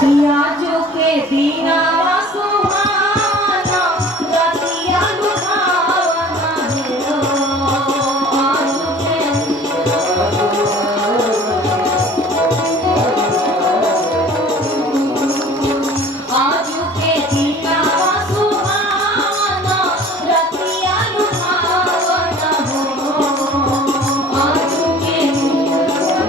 Piaggio के दीना सुहाना रतिया लुभावना है आजो के आजो के दीना सुहाना रतिया लुभावना हो आजो के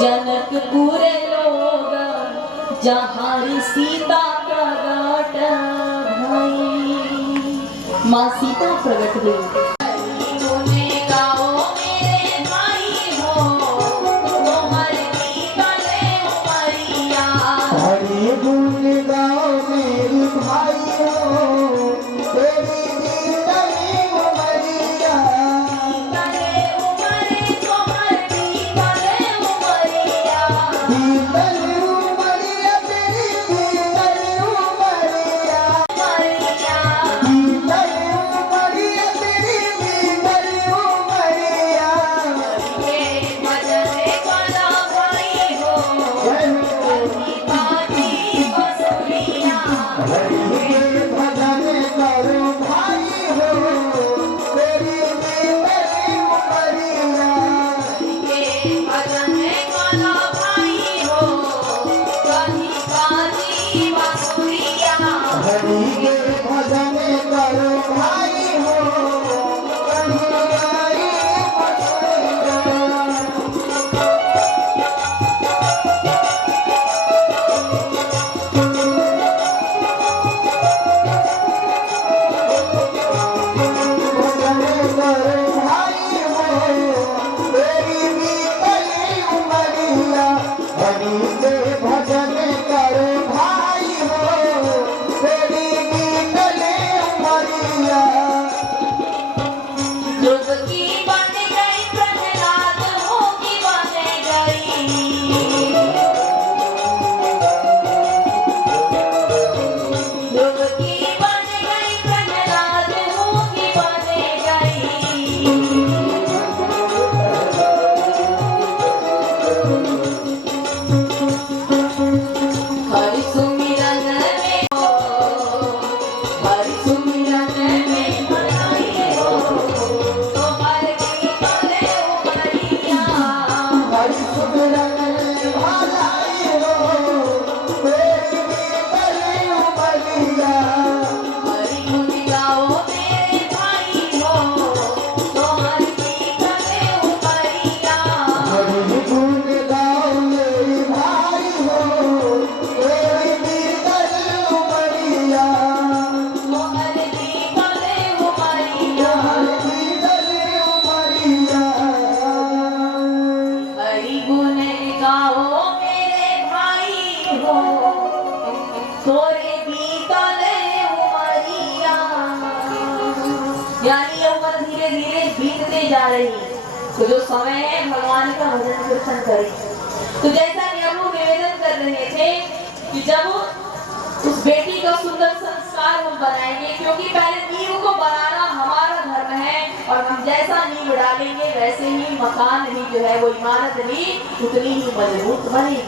जनकपुर लोग जहाँ सीता प्रगट भई माँ सीता प्रगट हुई। यानी ये उम्र धीरे धीरे बीतते जा रही है, तो जो समय है भगवान का भजन कीर्तन करें। तो जैसा कि हम लोग निवेदन कर रहे थे कि जब उस बेटी का सुंदर संस्कार हम बनाएंगे, क्योंकि पहले नींव को बनाना हमारा धर्म है, और हम जैसा नींव डालेंगे वैसे ही मकान भी जो है वो इमारत भी उतनी ही मजबूत बनेगी।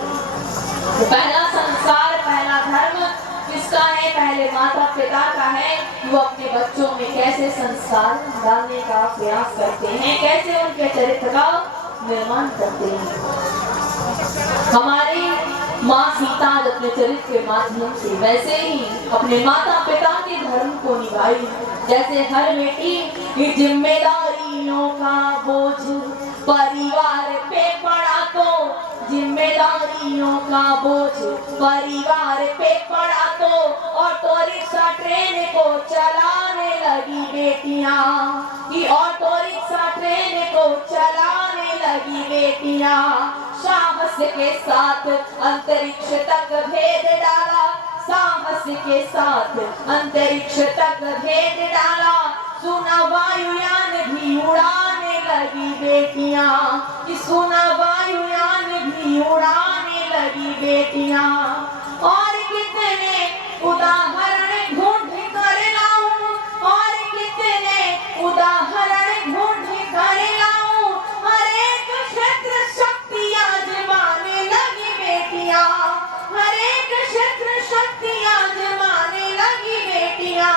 तो पहला संस्कार, पहला धर्म किसका है? पहले माता पिता का है। वो अपने बच्चों में कैसे संस्कार डालने का प्रयास करते हैं, कैसे उनके चरित्र का निर्माण करते हैं। हमारी माँ सीता अपने चरित्र के माध्यम से वैसे ही अपने माता पिता के धर्म को निभाई। जैसे हर बेटी जिम्मेदारियों का बोझ परिवार पे पड़ा, तो जिम्मेदारियों का बोझ परिवार पे पड़ा, तो ऑटो रिक्शा ट्रेन को चलाने लगी बेटियां, कि ऑटो रिक्शा ट्रेन को चलाने लगी बेटियां। साहस के साथ अंतरिक्ष तक भेद डाला, साहस के साथ अंतरिक्ष तक भेद डाला। सुना वायुयान भी उड़ाने लगी बेटियां, कि सुना वायुयान भी उड़ाने लगी बेटियां। और कितने उदाहरण ढूंढ कर लाऊं, और कितने उदाहरण ढूंढ कर लाऊं। हर एक क्षेत्र शक्ति आजमाने लगी बेटियां, हर एक क्षेत्र शक्ति आजमाने लगी बेटियां।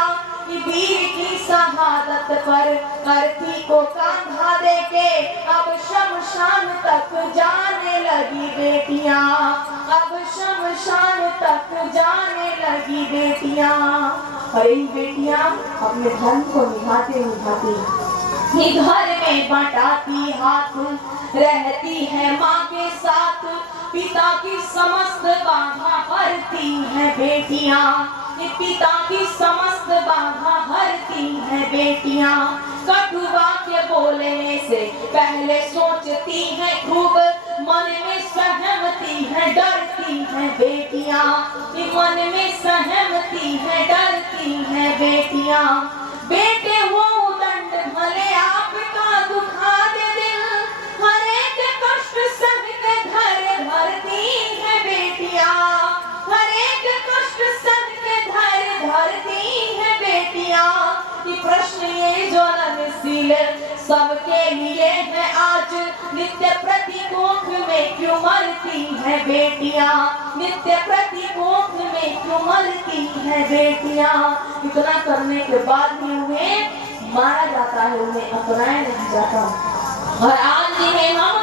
वीर की शहादत पर अर्थी को कंधा देके अब शमशान तक जाने लगी बेटियां, अब शमशान तक जाने लगी बेटियां। अरे बेटियां अपने धर्म को निभाते निभाते घर में बटाती हाथ रहती है माँ के साथ, पिता की समस्त बाधा हरती है बेटियां, पिता की समस्त बाधा हरती है बेटियां। कटुआ के बोलने से पहले सोचती है खूब, मन में सहमती है डरती है बेटियां, मन में सहमती है डरती है बेटियां। बेटे वो दंड भले आपका दुखा दे दिल, हर एक कष्ट सह के घर भरती है बेटियां, हर एक कष्ट सह के घर भरती है बेटियां। ये प्रश्न ये ज्वलनशील सबके लिए है आज, नित्य प्रतिकोख में क्यों मरती है बेटियां, नित्य प्रतिकोख में क्यों मरती है बेटियां। इतना करने के बाद भी उन्हें मारा जाता है, उन्हें अपनाया नहीं जाता। और आज जिन्हें हम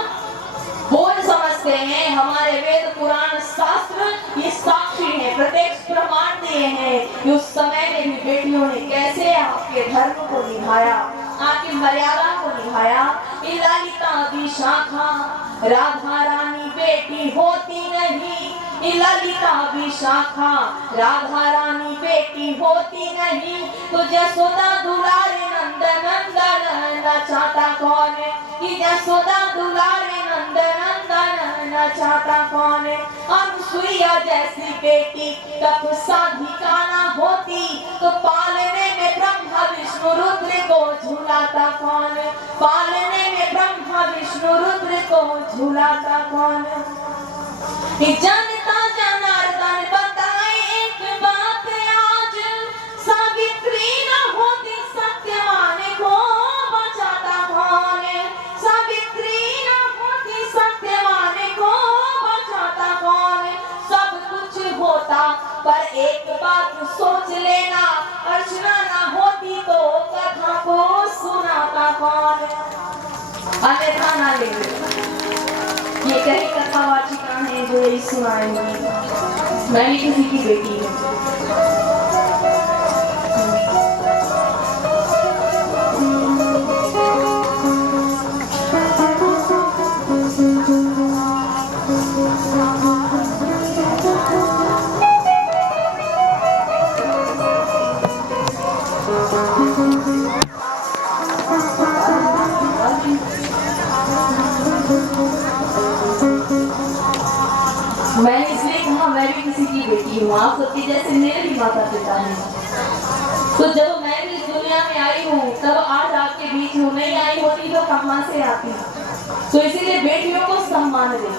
बोझ समझते हैं, हमारे वेद पुराण शास्त्र ये साक्षी है, प्रत्यक्ष प्रमाण दिए हैं कि उस समय में भी बेटियों ने कैसे आपके धर्म को निभाया, आपकी मर्यादा को निभाया। ललिता विशाखा राधा रानी बेटी होती नहीं, ललिता विशाखा राधा रानी बेटी होती नहीं, तो जसोदा दुलारे नंद नंदन नचाता कौन, कि जसोदा दुलारे नंद नंदन नचाता कौन। अनुसुईया जैसी बेटी तब साधिका ना होती, तो पालने में ब्रह्मा विष्णु रुद्र को झुलाता कौन, पालने में ब्रह्मा विष्णु रुद्र को झुलाता कौन। जनता जनार्दन बताए एक बात आज, सावित्री न होती सत्यवान को बचाता कौन, सावित्री न होती सत्यवान को बचाता कौन। सब कुछ होता पर एक बात सोच लेना, अर्चना न होती तो कथा को सुनाता कौन, अन्यथा ना ले। ये कहेगा यही सुनाएंगी। मैं भी किसी की बेटी हूँ। मैंने इसलिए कहा मैं भी किसी की बेटी हूँ, आप सबके जैसे मेरे भी माता पिता हैं। तो जब मैं भी इस दुनिया में आई हूँ तब आज आपके बीच हूँ, नहीं आई होती तो कहाँ से आती। तो इसीलिए बेटियों को सम्मान दे।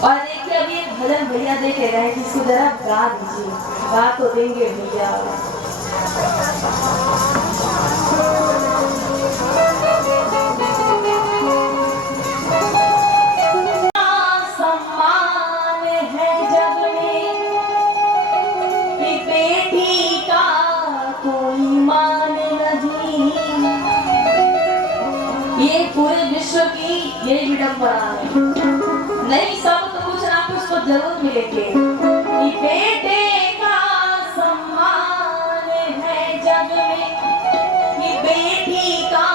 और देखिए अभी एक भजन भैया दे के रहे जिसको जरा गा दीजिए, गा तो देंगे भैया। ये पूरे विश्व की ये विडंबना है, नहीं सब तो कुछ ना कुछ तो जरूर मिलेंगे। बेटे का सम्मान है जग में, ये बेटी का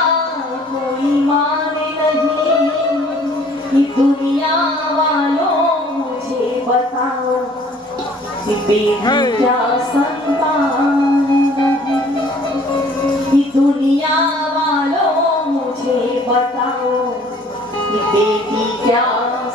कोई मान नहीं। दुनिया वालों मुझे बताओ, बेटी क्या संतान नहीं। दुनिया बताओ बेटी क्या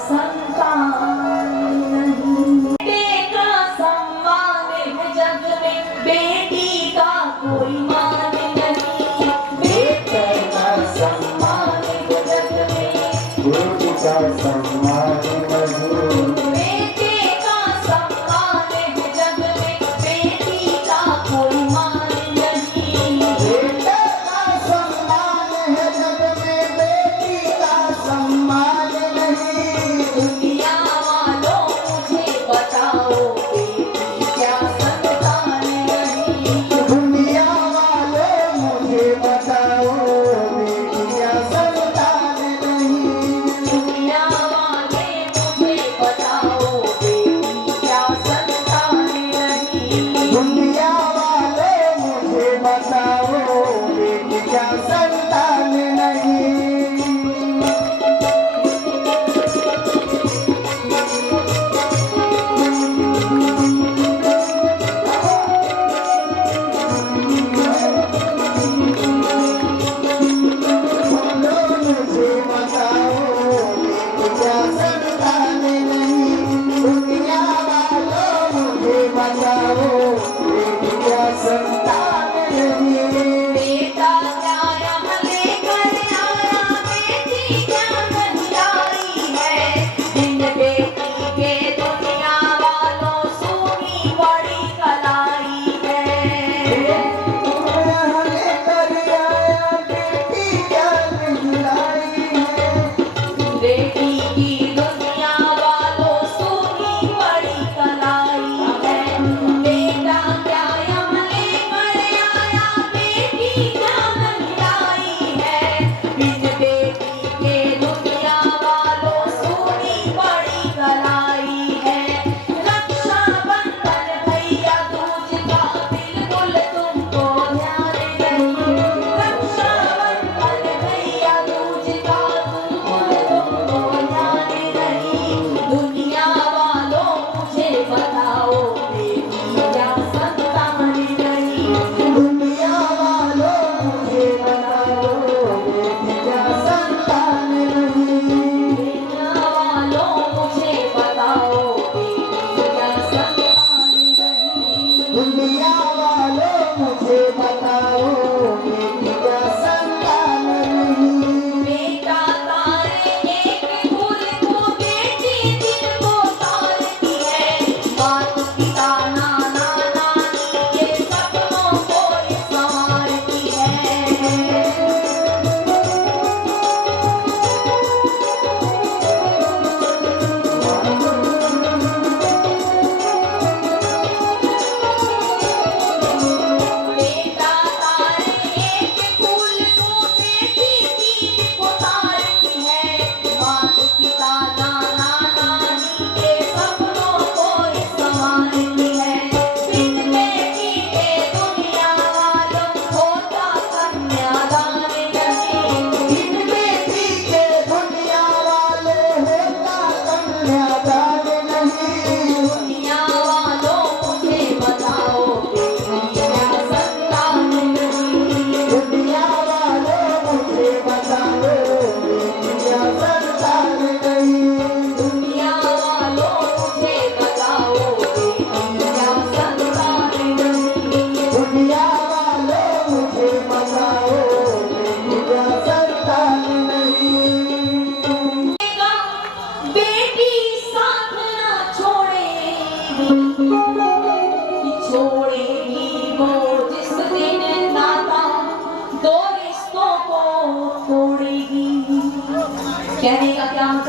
संतान नहीं। बेटे का सम्मान है जग में, बेटी का कोई मान नहीं। बेटे का सम्मान है जग में, बेटी का सम्मान नहीं। बेटे का सम्मान है जग में, बेटी का कोई मान नहीं। बेटे का सम्मान है जग में, सम्मान नहीं। दुनिया वालों मुझे बताओ बेटी क्या संतान नहीं। दुनिया वाले मुझे बताओ बेटी क्या संतान नहीं। दुनिया वाले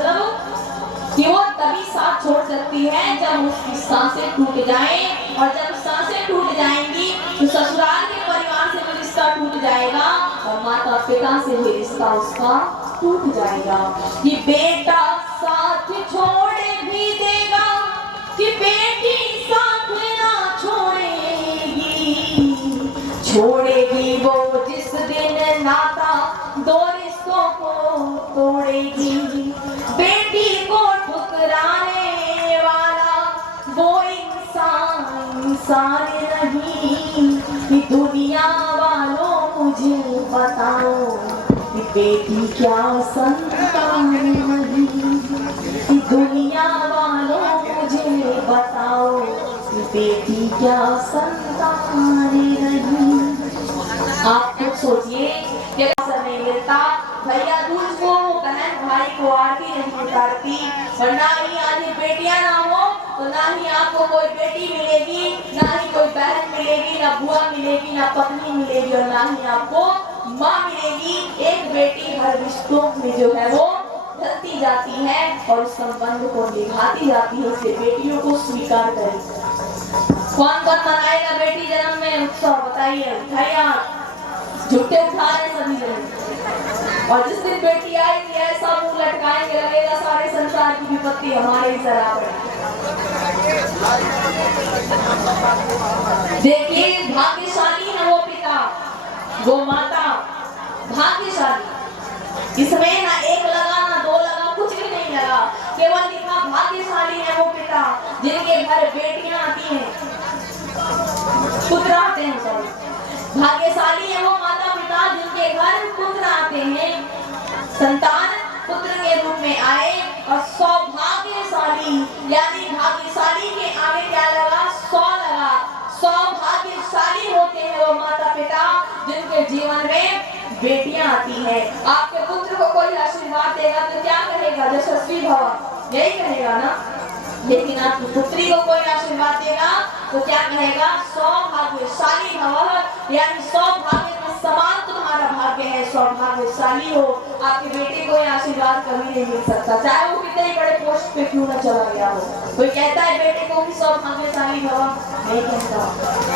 मतलब कि वो तभी साथ छोड़ सकती है जब उसकी सांसें टूट जाएं, और जब सांसें टूट जाएंगी तो ससुराल के परिवार से भी रिश्ता टूट जाएगा और माता पिता से भी रिश्ता उसका टूट जाएगा। कि बेटा साथ छोड़ भी देगा कि बेटी साथ ना छोड़ेगी, छोड़ेगी वो जिस दिन नाता दो रिश्तों को तोड़ेगी। बेटी को ठुकराने वाला वो इंसान नहीं, कि दुनिया वालों मुझे बताओ कि बेटी क्या संतान नहीं, कि दुनिया वालों मुझे बताओ कि बेटी क्या संतान नहीं। आप कुछ सोचिए कि अवसर नहीं मिलता, भैया दूज को बहन भाई को आरती नहीं उतारती, और ना ही आज बेटियां ना हो तो ना ही आपको कोई बेटी मिलेगी, ना ही कोई बहन मिलेगी, ना बुआ मिलेगी, ना पत्नी मिलेगी, और ना ही आपको माँ मिलेगी। एक बेटी हर रिश्तों में जो है वो ढलती जाती है और उस संबंध को निभाती जाती है, इसलिए बेटियों को स्वीकार करें। कौन कौन मनाएगा बेटी जन्म में उत्सव, बताइए भैया, झूठे उठा रहे सभी जन। और जिस दिन बेटी आएगी ऐसा मुंह लटकाएंगे लगेगा सारे संसार की विपत्ति हमारे ही शराब है। देखिए भाग्यशाली है वो पिता, वो माता भाग्यशाली। इसमें ना एक लगा ना दो लगा, कुछ भी नहीं लगा, केवल लिखा भाग्यशाली है वो पिता जिनके घर बेटियां आती हैं, पुत्र आते हैं। सब भाग्यशाली है वो माता पिता जिनके घर पुत्र आते हैं, संतान पुत्र के रूप में आए। और सौभाग्यशाली यानी भाग्यशाली के आगे क्या लगा, सौ लगा। सौभाग्यशाली होते हैं वो माता पिता जिनके जीवन में बेटियां आती हैं। आपके पुत्र को कोई आशीर्वाद देगा तो क्या कहेगा, यशस्वी भव, यही कहेगा ना। लेकिन आपकी पुत्री को कोई आशीर्वाद देगा तो क्या कहेगा, सौभाग्यशाली भव, यानी सौभाग्य में समान तुम्हारा भाग्य है, सौभाग्यशाली हो। आपके बेटे को यह आशीर्वाद कभी नहीं मिल सकता, चाहे वो कितने बड़े पोस्ट पे क्यों न चला गया हो। कोई कहता है बेटे को भी सौभाग्यशाली भव, नहीं कहता।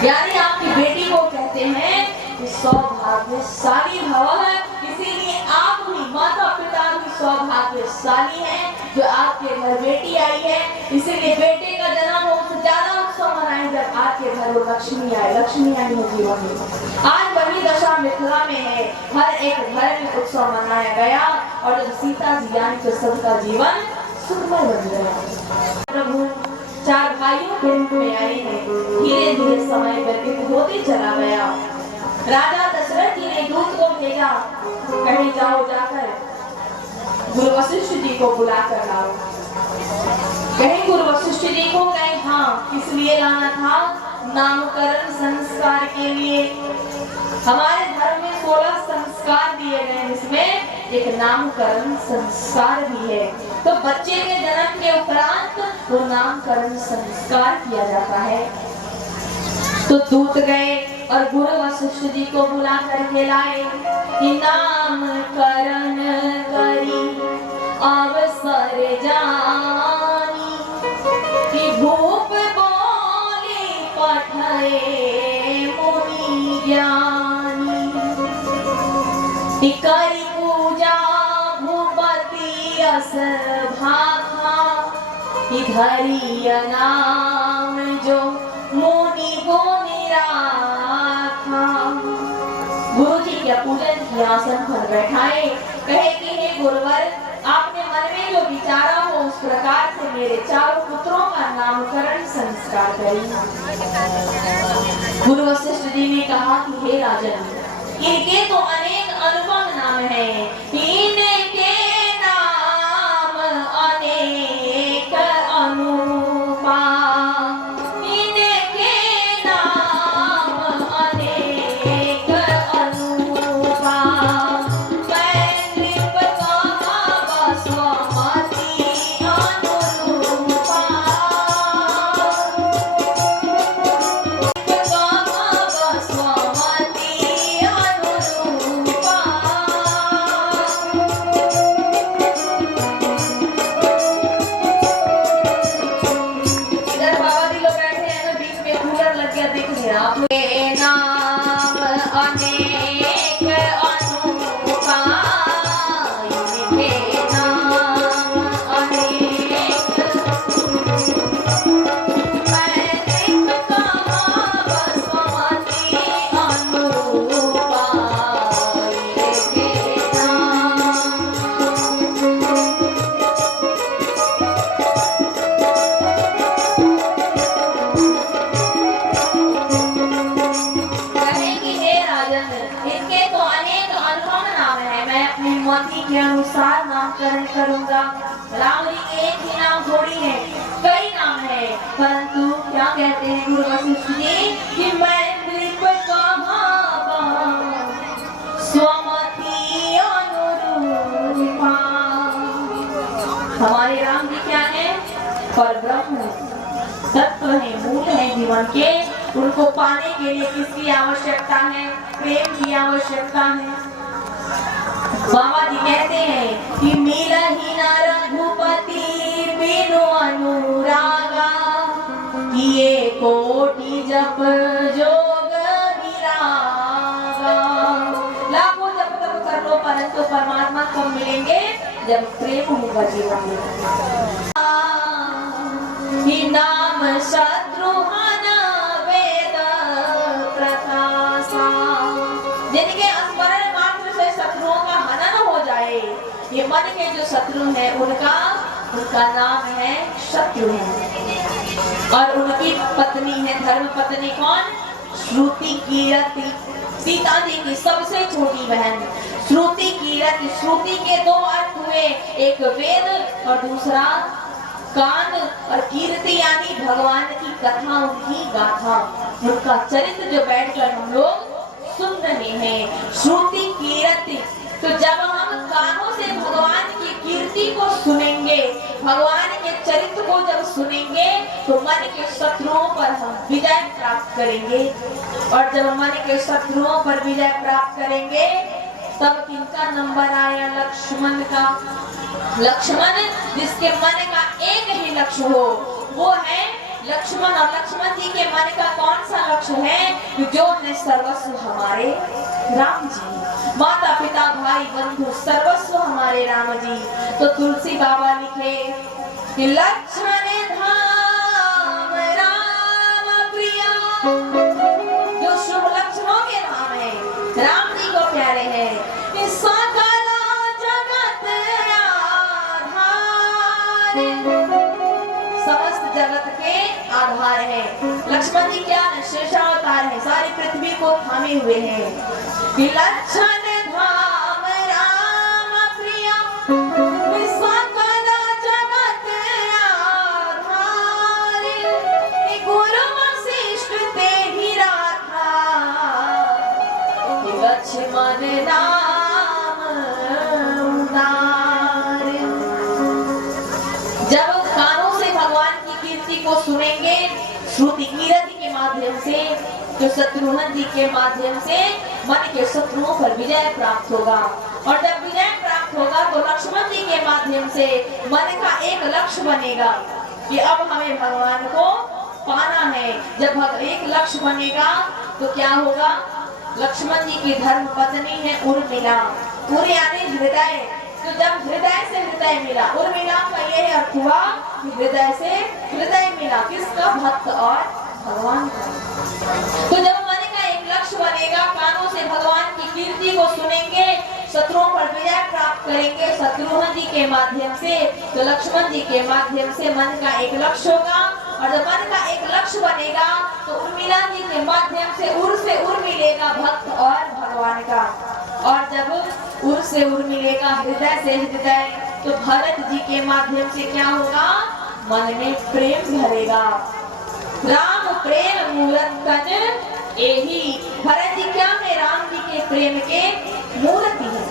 यानी आपकी बेटी को कहते हैं कि सौभाग्यशाली भव है, इसीलिए आप भी माता पिता भी सौभाग्यशाली हैं जो आपके घर बेटी आई है। इसीलिए बेटे का जन्म हो तो ज्यादा उत्सव मनाएं जब आपके घर वो लक्ष्मी आए, लक्ष्मी आई है जीवन में। आज वही दशा मिथिला में है, हर एक घर में उत्सव मनाया गया और जब सीता जी आई तो सबका जीवन सुखमय बन गया। प्रभु चार भाइयों के रूप में आए हैं, धीरे धीरे समय व्यतीत होते चला गया। राजा दशरथ जी ने दूत को भेजा, कहीं जाओ जाकर गुरु वशिष्ठ जी को बुला कर लाओ। कहीं गुरु वशिष्ठ जी को कहीं, हाँ किस लिए लाना था, नामकरण संस्कार के लिए। हमारे धर्म में 16 संस्कार दिए गए, इसमें एक नामकरण संस्कार भी है। तो बच्चे के जन्म के उपरांत वो नामकरण संस्कार किया जाता है। तो दूत गए और गुरु वशिष्ठ जी को बुला करके लाए कि नामकरण करी अवसर जानी, कि भूप बोले पठे मुनि ज्ञानी, कि करी पूजा भूपति अस भाखा, कि धरी नाम जो मुनि को निराखा। गुरु जी के पूजन की आसन पर बैठाए, कहे कि हे गुरुवर, आपने मन में जो विचारा हो उस प्रकार से मेरे चारों पुत्रों का नामकरण संस्कार करें। गुरु वशिष्ठ जी ने कहा कि हे राजन, इनके तो अनेक अनुपम नाम हैं, इनके नाम अनेक अनुपा, राम जी के एक ही नाम थोड़ी है, कई नाम है। परंतु क्या कहते हैं गुरु वशिष्ठ जी कि मैं नृप कहावा स्वमति अनुरूपा। हमारे राम जी क्या है? परब्रह्म है, तत्व है, मूल है जीवन के। उनको पाने के लिए किसकी आवश्यकता है? प्रेम की आवश्यकता है। बाबा जी कहते हैं कि मिलहि न रघुपति बिनु अनुरागा, किए कोटि जप जोग विरागा। लाखों जप तप कर लो परंतु परमात्मा कब मिलेंगे? जब प्रेम होगा जीवन में। नाम शत्रुहन वेद प्रकाशा, जिनके स्मरण मात्र से शत्रुओं का हनन हो जाए। ये मन के जो शत्रु हैं उनका नाम है शत्रु है। और उनकी पत्नी है धर्म पत्नी कौन? श्रुति कीरति, सीता जी की सबसे छोटी बहन श्रुति कीरति। श्रुति के दो अर्थ हुए, एक वेद और दूसरा कान, और कीर्ति यानी भगवान की कथा, उनकी गाथा, उनका चरित्र जो बैठकर हम लोग सुन रहे हैं, श्रुति कीर्ति। तो जब हम कानों से भगवान की कीर्ति को सुनेंगे, भगवान के चरित्र को जब सुनेंगे, तो मन के शत्रुओं पर हम विजय प्राप्त करेंगे। और जब मन के शत्रुओं पर विजय प्राप्त करेंगे, तब किनका नंबर आया? लक्ष्मण का। लक्ष्मण जिसके मन का एक ही लक्ष्य हो, वो है लक्ष्मण। और लक्ष्मण जी के मन का कौन सा लक्ष्य है? जो है सर्वस्व हमारे राम जी, माता पिता भाई बंधु सर्वस्व हमारे राम जी। तो तुलसी बाबा लिखे कि लक्ष्मण धाम राम प्रिया, जो शुभ लक्ष्मणों के धाम है, राम जी को प्यारे हैं। समस्त जगत के आधार है। लक्ष्मण जी क्या है? शेषावतार है, सारी पृथ्वी को थामे हुए हैं। लक्ष्मण धाम राम प्रिया, सकल जगत आधार, गुरु वशिष्ठ ते ही राखा, लक्ष्मण राम उदार। जब कानों से भगवान की कीर्ति को सुनेंगे, श्रुति कीर्ति के माध्यम से, तो शत्रुघ्न जी के माध्यम से मन के शत्रुओं पर विजय प्राप्त होगा। और जब विजय प्राप्त होगा तो लक्ष्मण जी के माध्यम से मन का एक लक्ष्य बनेगा कि अब हमें भगवान को पाना है। जब एक लक्ष्य बनेगा तो क्या होगा? लक्ष्मण जी की धर्म पत्नी है उर्मिला, उर यानी हृदय। तो जब हृदय से हृदय मिला, उर्मिला का ये अर्थ हुआ कि हृदय से हृदय मिला, किसका? भक्त और भगवान का। तो जब मन का एक लक्ष्य बनेगा, कानों से भगवान की कीर्ति को सुनेंगे, शत्रुओं पर विजय प्राप्त करेंगे शत्रुघ्न जी के माध्यम से, तो लक्ष्मण जी के माध्यम से मन का एक लक्ष्य होगा। और जब मन का एक लक्ष्य बनेगा तो उर्मिला जी के माध्यम से उर मिलेगा भक्त और भगवान का। और जब उर से उर मिलेगा, हृदय से हृदय, तो भरत जी के माध्यम से क्या होगा? मन में प्रेम भरेगा। राम प्रेम मूरत तज एही। भरत जी क्या है? राम जी के प्रेम के मूर्ति है।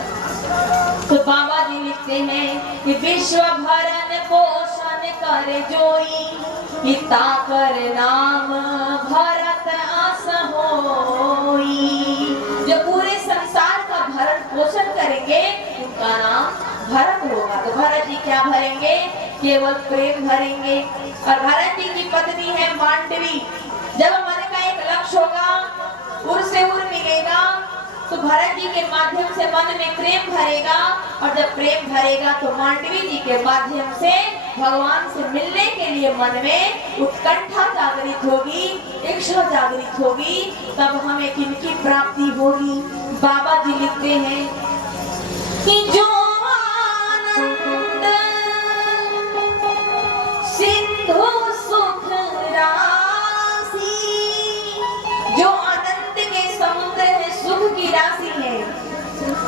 तो बाबा जी लिखते हैं कि विश्व भरन पोषण कर जोई, हिता कर नाम भरत अस होई। जो पूरे संसार का भरण पोषण करेंगे उनका नाम भरत होगा। तो भरत जी क्या भरेंगे? केवल प्रेम भरेंगे। और भरत जी की पत्नी है मांडवी। जब मन का एक लक्ष्य होगा, उर से उर मिलेगा, तो भरत जी के माध्यम से मन में प्रेम भरेगा। और जब प्रेम भरेगा तो मांडवी जी के माध्यम से भगवान से मिलने के लिए मन में उत्कंठा जागृत होगी, इच्छा जागृत होगी, तब हमें किनकी प्राप्ति होगी? बाबा जी लिखते हैं कि जो आनंद सिंधु सुख राशि, जो आनंद के समुद्र है, सुख की राशि है,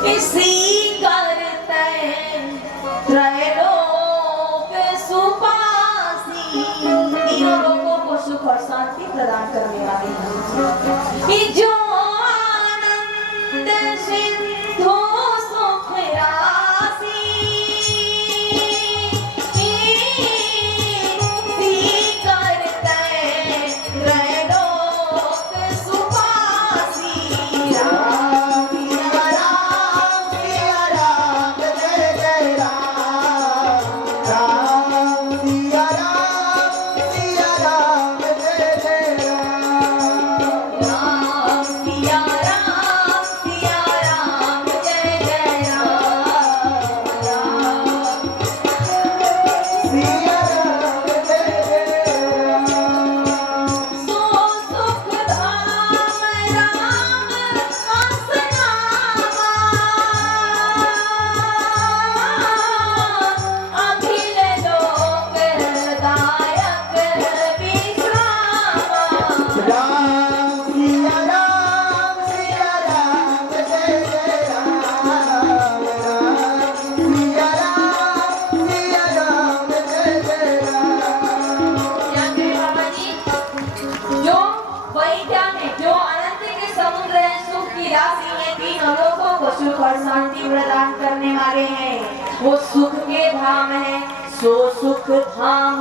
इसी करते त्रैलोक्य जो आनंद सिंधु सुख राशि करते त्रैलोक सुवासी। राम सिया राम जय जय राम। राम सिया राम जय जय राम। राम सिया राम जय जय राम। सिया राम जय जय राम। सो सुख धाम राम असनामा। अखिल लोक दायक विश्रामा। राम सिया राम जय जय राम। राम सिया राम जय जय राम। क्या कहे बाबा जी? जो वही क्या है, जो अनंत के समुद्र है, सुख की राशि है, तीनों लोगों को सुख और शांति प्रदान करने वाले हैं, वो सुख के धाम है। सो सुख धाम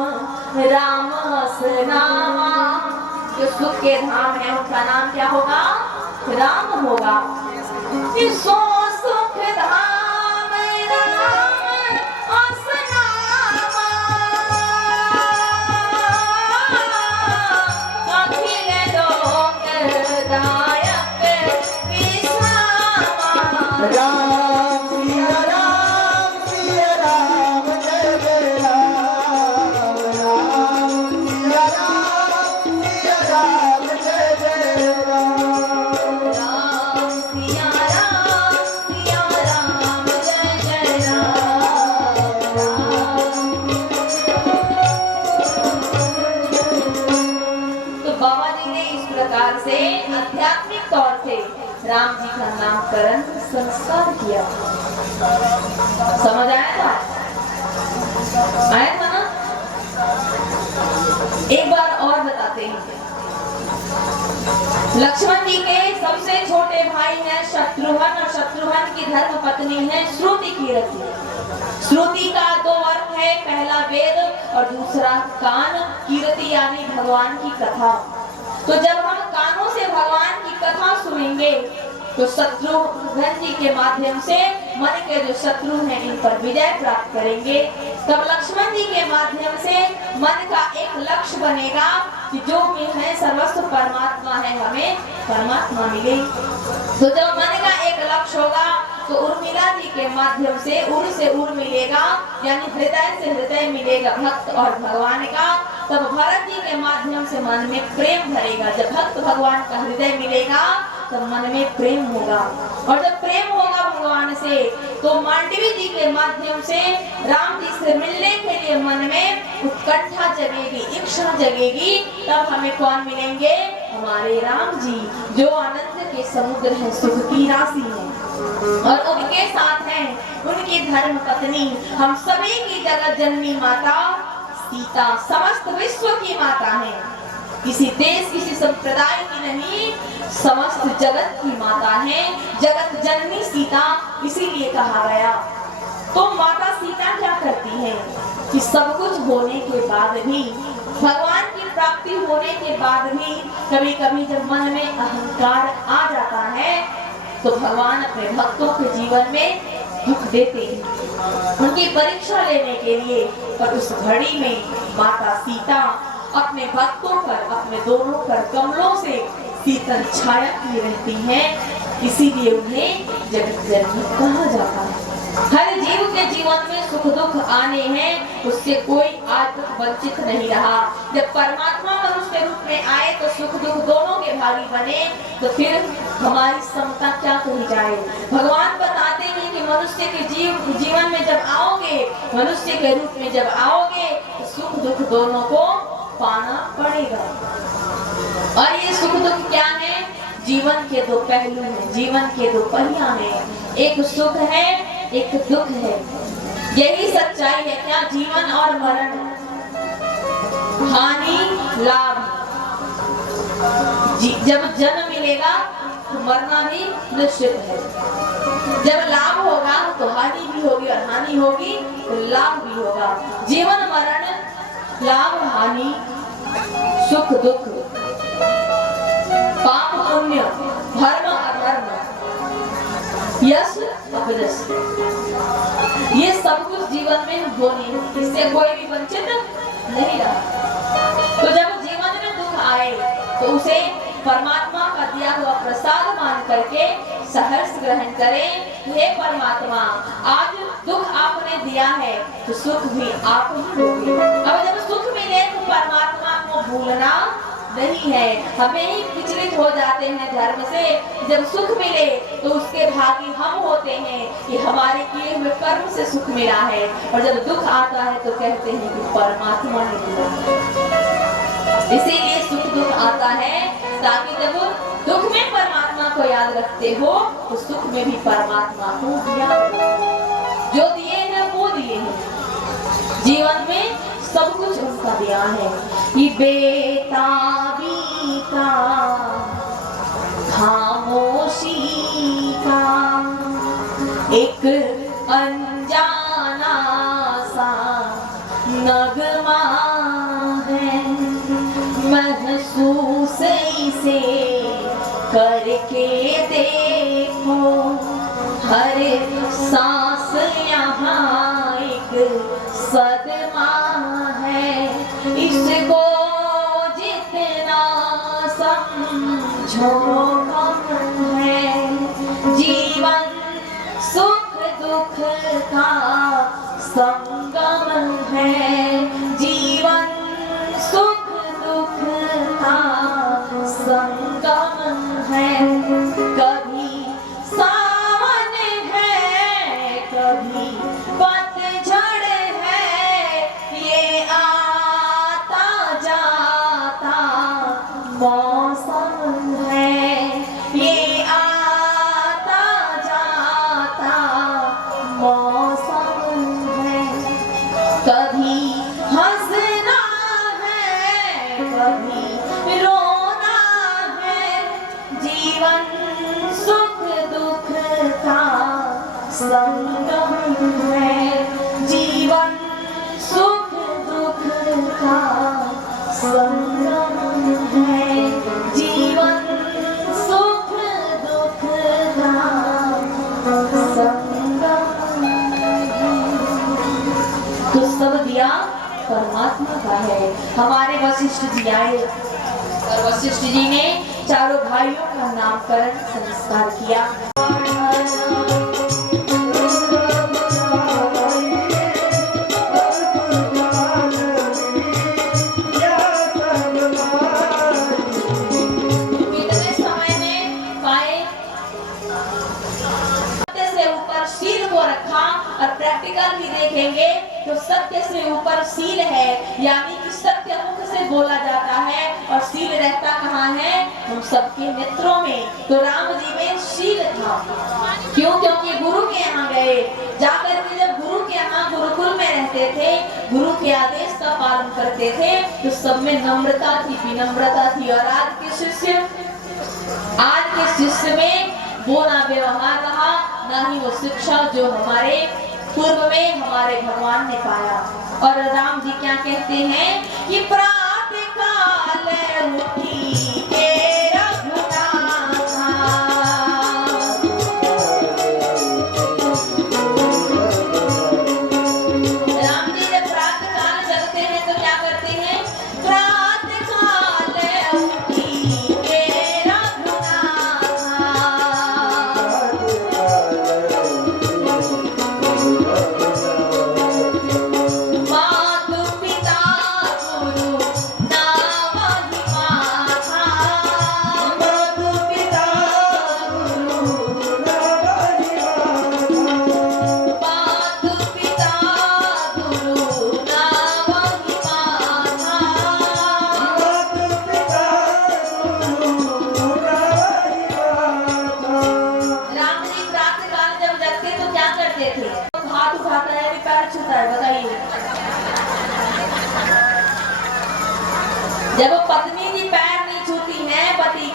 राम असनामा। जो सुख के धाम है उनका नाम क्या होगा? राम होगा। सो सुख धाम राम असनामा। अखिल लोक दायक विश्रामा। राम सिया राम जय जय राम। राम सिया राम जय जय राम। राम सिया राम जय जय राम। तो बाबा जी ने इस प्रकार से आध्यात्मिक तौर से राम जी का नामकरण संस्कार किया। समझ आया था? आया था ना? एक बार और बताते हैं। लक्ष्मण जी के सबसे छोटे भाई हैं शत्रुघ्न, और शत्रुघ्न की धर्म पत्नी है श्रुति कीरति। श्रुति का दो अर्थ है, पहला वेद और दूसरा कान। कीरति यानी भगवान की कथा। तो जब हम कानों से भगवान की कथा सुनेंगे तो शत्रुघ्न जी के माध्यम से मन के जो शत्रु हैं इन पर विजय प्राप्त करेंगे। तब लक्ष्मण जी के माध्यम से मन का एक लक्ष्य बनेगा कि जो भी है सर्वस्व परमात्मा है, हमें परमात्मा मिले। तो जब मन का एक लक्ष्य होगा तो उर्मिला जी के माध्यम से उर मिलेगा, यानी हृदय से हृदय मिलेगा भक्त और भगवान का। तब भरत जी के माध्यम से मन में प्रेम भरेगा। जब भक्त भगवान का हृदय मिलेगा तब मन में प्रेम होगा, और जब प्रेम होगा भगवान से तो मांडवी जी के माध्यम से राम जी से मिलने के लिए मन में उत्कंठा जगेगी, इच्छा जगेगी। तब हमें कौन मिलेंगे? हमारे राम जी, जो आनंद के समुद्र है, सुख की राशि है। और उनके साथ हैं उनकी धर्म पत्नी, हम सभी की जगत जननी माता सीता, समस्त विश्व की माता है। किसी देश किसी संप्रदाय की नहीं, समस्त जगत की माता है, जगत जननी सीता इसीलिए कहा गया। तो माता सीता क्या करती है कि सब कुछ होने के बाद भी, भगवान की प्राप्ति होने के बाद भी कभी कभी जब मन में अहंकार आ जाता है तो भगवान अपने भक्तों के जीवन में दुख देते हैं, उनकी परीक्षा लेने के लिए। पर उस घड़ी में माता सीता अपने भक्तों पर, अपने दोनों पर कमलों से शीतल छाया की रहती है, इसीलिए उन्हें जगत जननी कहा जाता है। हर जीव के जीवन में सुख दुख आने हैं, उससे कोई आज तक वंचित नहीं रहा। जब परमात्मा मनुष्य के रूप में आए तो सुख दुख दोनों के भागी बने, तो फिर हमारी समता क्या कही जाए। भगवान बताते हैं कि मनुष्य के जीवन में जब आओगे, मनुष्य के रूप में जब आओगे तो सुख दुख दोनों को पाना पड़ेगा। और ये सुख दुख क्या है? जीवन के दो पहलू हैं, जीवन के दो पहिया हैं। एक सुख है, एक दुख है। यही सच्चाई है क्या? जीवन और मरण, हानि लाभ। जब जन्म मिलेगा तो मरना भी निश्चित है। जब लाभ होगा तो हानि भी होगी और हानि होगी तो लाभ भी होगा। जीवन मरण, लाभ हानि, सुख दुख, पाप पुण्य, धर्म अधर्म, यश अपयश, ये सब कुछ जीवन में होने, इससे कोई भी वंचित नहीं रहा। तो जब जीवन में दुख आए तो उसे परमात्मा का दिया हुआ प्रसाद मान करके सहर्ष ग्रहण करें। हे परमात्मा, आज दुख आपने दिया है तो सुख भी आप ही दोगे। अब जब सुख मिले तो परमात्मा को भूलना नहीं है। हमें ही विचलित हो जाते हैं धर्म से। जब सुख मिले तो उसके भागी हम होते हैं कि हमारे किए हुए कर्म से सुख मिला है, और जब दुख आता है तो कहते हैं कि परमात्मा ने दिया। इसीलिए सुख दुख आता है ताकि जब दुख में परमात्मा को याद रखते हो तो सुख में भी परमात्मा को याद रखो। जो दिए हैं वो दिए हैं, जीवन में सब कुछ उनका दिया है। ये बेताबी का, खामोशी का, एक अनजाना सा नगमा है, महसूस इसे करके देखो, हर सांस यहाँ एक सदमा है, इसको जितना समझो कम है, जीवन सुख दुख का संगम है, जीवन सुख दुख का संगम है, कभी सावन है कभी पतझड़ है, ये आता जाता मौसम है, ये आता जाता मौसम है, कभी हंसना है कभी रोना है, जीवन सुख दुख का संगम है, जीवन सुख दुख का संगम है, जीवन सुख दुख का संगम है। तो सब दिया परमात्मा का है। हमारे वशिष्ठ जी आए और वशिष्ठ जी ने चारों भाइयों का नामकरण संस्कार किया। कितने समय में पाए सत्य से ऊपर शील को रखा, और प्रैक्टिकल भी देखेंगे तो सत्य से ऊपर शील है, यानी कि सत्य मुख से बोला जाता है और शील रहता कहाँ है? हम सबके नेत्रों में। तो राम जी में शील था। क्यों? क्योंकि गुरु के यहाँ गए, जाकर के जब गुरु के यहाँ गुरुकुल में रहते थे, गुरु के आदेश का पालन करते थे, तो सब में नम्रता थी, विनम्रता थी। और आज के शिष्य में वो ना व्यवहार रहा, ना ही वो शिक्षा जो हमारे पूर्व में हमारे भगवान ने पाया। और राम जी क्या कहते हैं कि प्रातः काल उठी के रघुनाथा, राम जी जब प्रातः काल जगते हैं तो क्या करते हैं? प्रातः काल उठी के रघुनाथा, मातु पिता गुरु नावहि माथा, मातु पिता गुरु नावहि माथा, मातु पिता गुरु नावहि माथा। मातु पिता गुरु नावहि माथा। राम जी प्रातः काल जब जगते तो क्या करते थे? हाथ उठाता है कि पैर छूता है? बताइए। जब पत्नी जी पैर नहीं छूती है पति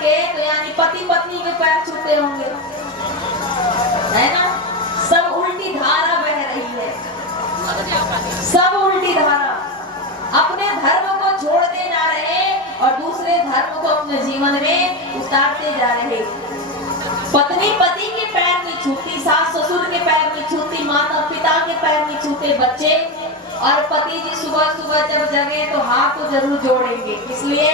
धर्म को अपने जीवन में उतारते जा रहे। पत्नी पति के पैर नहीं छूती, सास ससुर के पैर नहीं छूती, माता पिता के पैर नहीं छूते बच्चे, और पति जी सुबह सुबह जब जगे तो हाथ तो जरूर जोड़ेंगे। इसलिए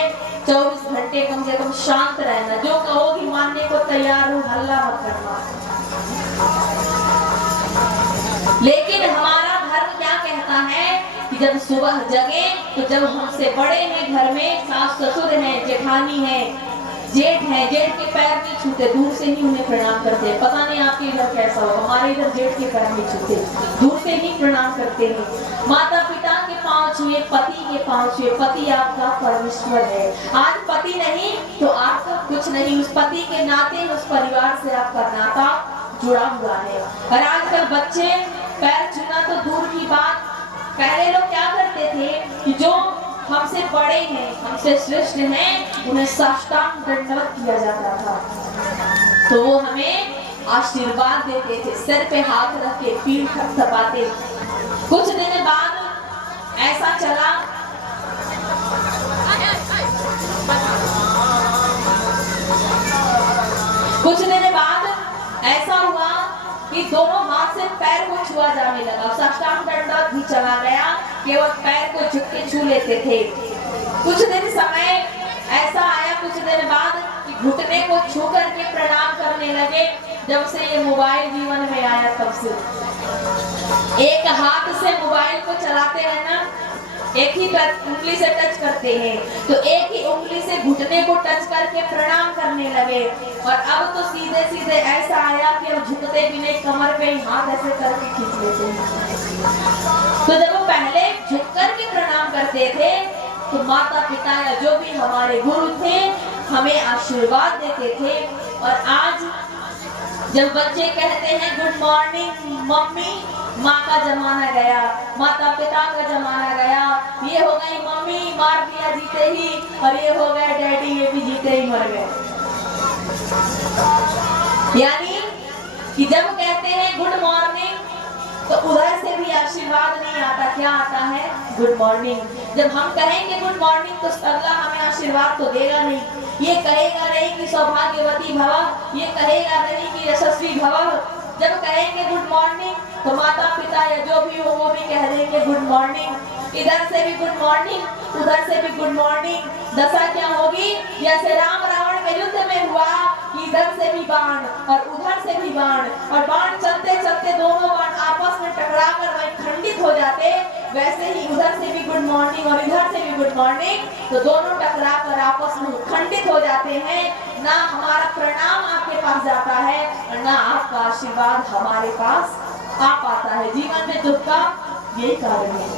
24 घंटे कम से कम शांत रहना, जो कहोगी मानने को तैयार हूँ, हल्ला मत करना। लेकिन हमारा धर्म क्या कहता है कि जब सुबह जगे तो जब हमसे बड़े हैं घर में, सास ससुर हैं, जेठानी है, जेठ है, जेठ के पैर नहीं छूते, दूर से ही उन्हें प्रणाम करते हैं। पता नहीं आपके इधर कैसा हो, हमारे इधर जेठ के पैर नहीं छूते, दूर से ही प्रणाम करते हैं। माता पिता के पांव छुए, पति के पांव छुए। पति आपका परमेश्वर है। आज पति नहीं तो आपका कुछ नहीं, उस पति के नाते उस परिवार से आपका नाता जुड़ा हुआ है। और आजकल बच्चे पैर छूना तो दूर की बात, पहले लोग क्या करते थे कि जो हमसे बड़े हैं, हमसे श्रेष्ठ हैं, उन्हें साष्टांग दंडवत किया जाता था, तो वो हमें आशीर्वाद देते थे, सिर पे हाथ रख के पीठ थपथपाते। कुछ दिन बाद ऐसा चला ऐसा हुआ कि दोनों हाथ से पैर को छुआ जाने लगा, साष्टांग दंडवत भी चला गया, केवल पैर को झुक के छू लेते थे। कुछ दिन समय ऐसा आया, कुछ दिन बाद कि घुटने को छू करके प्रणाम करने लगे। जब से ये मोबाइल जीवन में आया तब से एक हाथ से मोबाइल को चलाते हैं ना, एक ही उंगली से टच करते हैं, तो एक ही उंगली से घुटने को टच करके प्रणाम करने लगे। और अब तो सीधे सीधे ऐसा आया कि अब झुकते भी नहीं, कमर पे ही हाथ ऐसे करके खींच लेते हैं। तो जब वो पहले झुक करके प्रणाम करते थे तो माता पिता या जो भी हमारे गुरु थे हमें आशीर्वाद देते थे। और आज जब बच्चे कहते हैं गुड मॉर्निंग मम्मी, माँ का जमाना गया, माता पिता का जमाना गया, ये हो गई मम्मी मार दिया जीते ही, और ये हो गए डैडी ये भी जीते ही मर गए। यानी कि जब कहते हैं गुड मॉर्निंग तो उधर से भी आशीर्वाद नहीं आता, क्या आता है? Good morning. जब हम कहेंगे गुड मॉर्निंग तो अगला हमें आशीर्वाद तो देगा नहीं, ये कहेगा नहीं कि सौभाग्यवती भव, ये कहेगा नहीं कि यशस्वी भव। जब कहेंगे गुड मॉर्निंग तो माता पिता या जो भी हो वो भी कह देंगे गुड मॉर्निंग। इधर से भी गुड मॉर्निंग, उधर से भी गुड मॉर्निंग। दशा क्या होगी? जैसे राम रावण के युद्ध में हुआ, इधर से भी बाण और उधर से भी बाण, और बाण चलते चलते दोनों बाण आपस में टकरा कर वहीं खंडित हो जाते, वैसे ही उधर से भी गुड मॉर्निंग और इधर से भी गुड मॉर्निंग, तो दोनों टकरा कर आपस में खंडित हो जाते हैं। ना हमारा प्रणाम आपके पास जाता है और ना आपका आशीर्वाद हमारे पास आ पाता है। जीवन में दुख का यही कारण है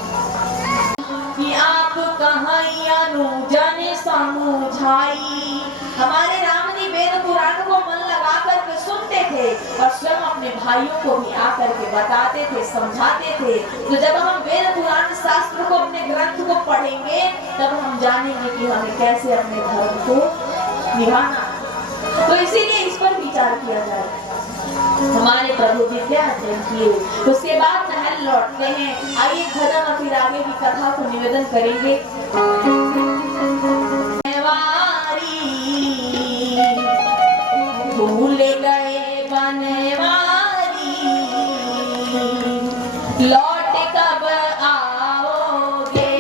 कि आप कहां जाने समझाई। हमारे राम जी वेद पुराण को मन लगा करके सुनते थे और स्वयं अपने भाइयों को भी आकर के बताते थे, समझाते थे। तो जब हम वेद पुराण शास्त्र को, अपने ग्रंथ को पढ़ेंगे तब हम जानेंगे कि हमें कैसे अपने धर्म को निभाना। तो इसीलिए इस पर विचार किया जाए। हमारे प्रभु विद्या अध्ययन किए, उसके बाद महल लौटते हैं। आइए खत्म फिर आगे की कथा को निवेदन करेंगे। भूल गए बनवारी, लौट कब आओगे?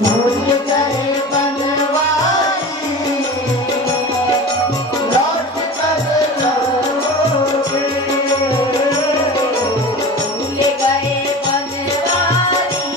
भूल गए बनवारी, लौट कर आओगे। भूल गए बनवारी,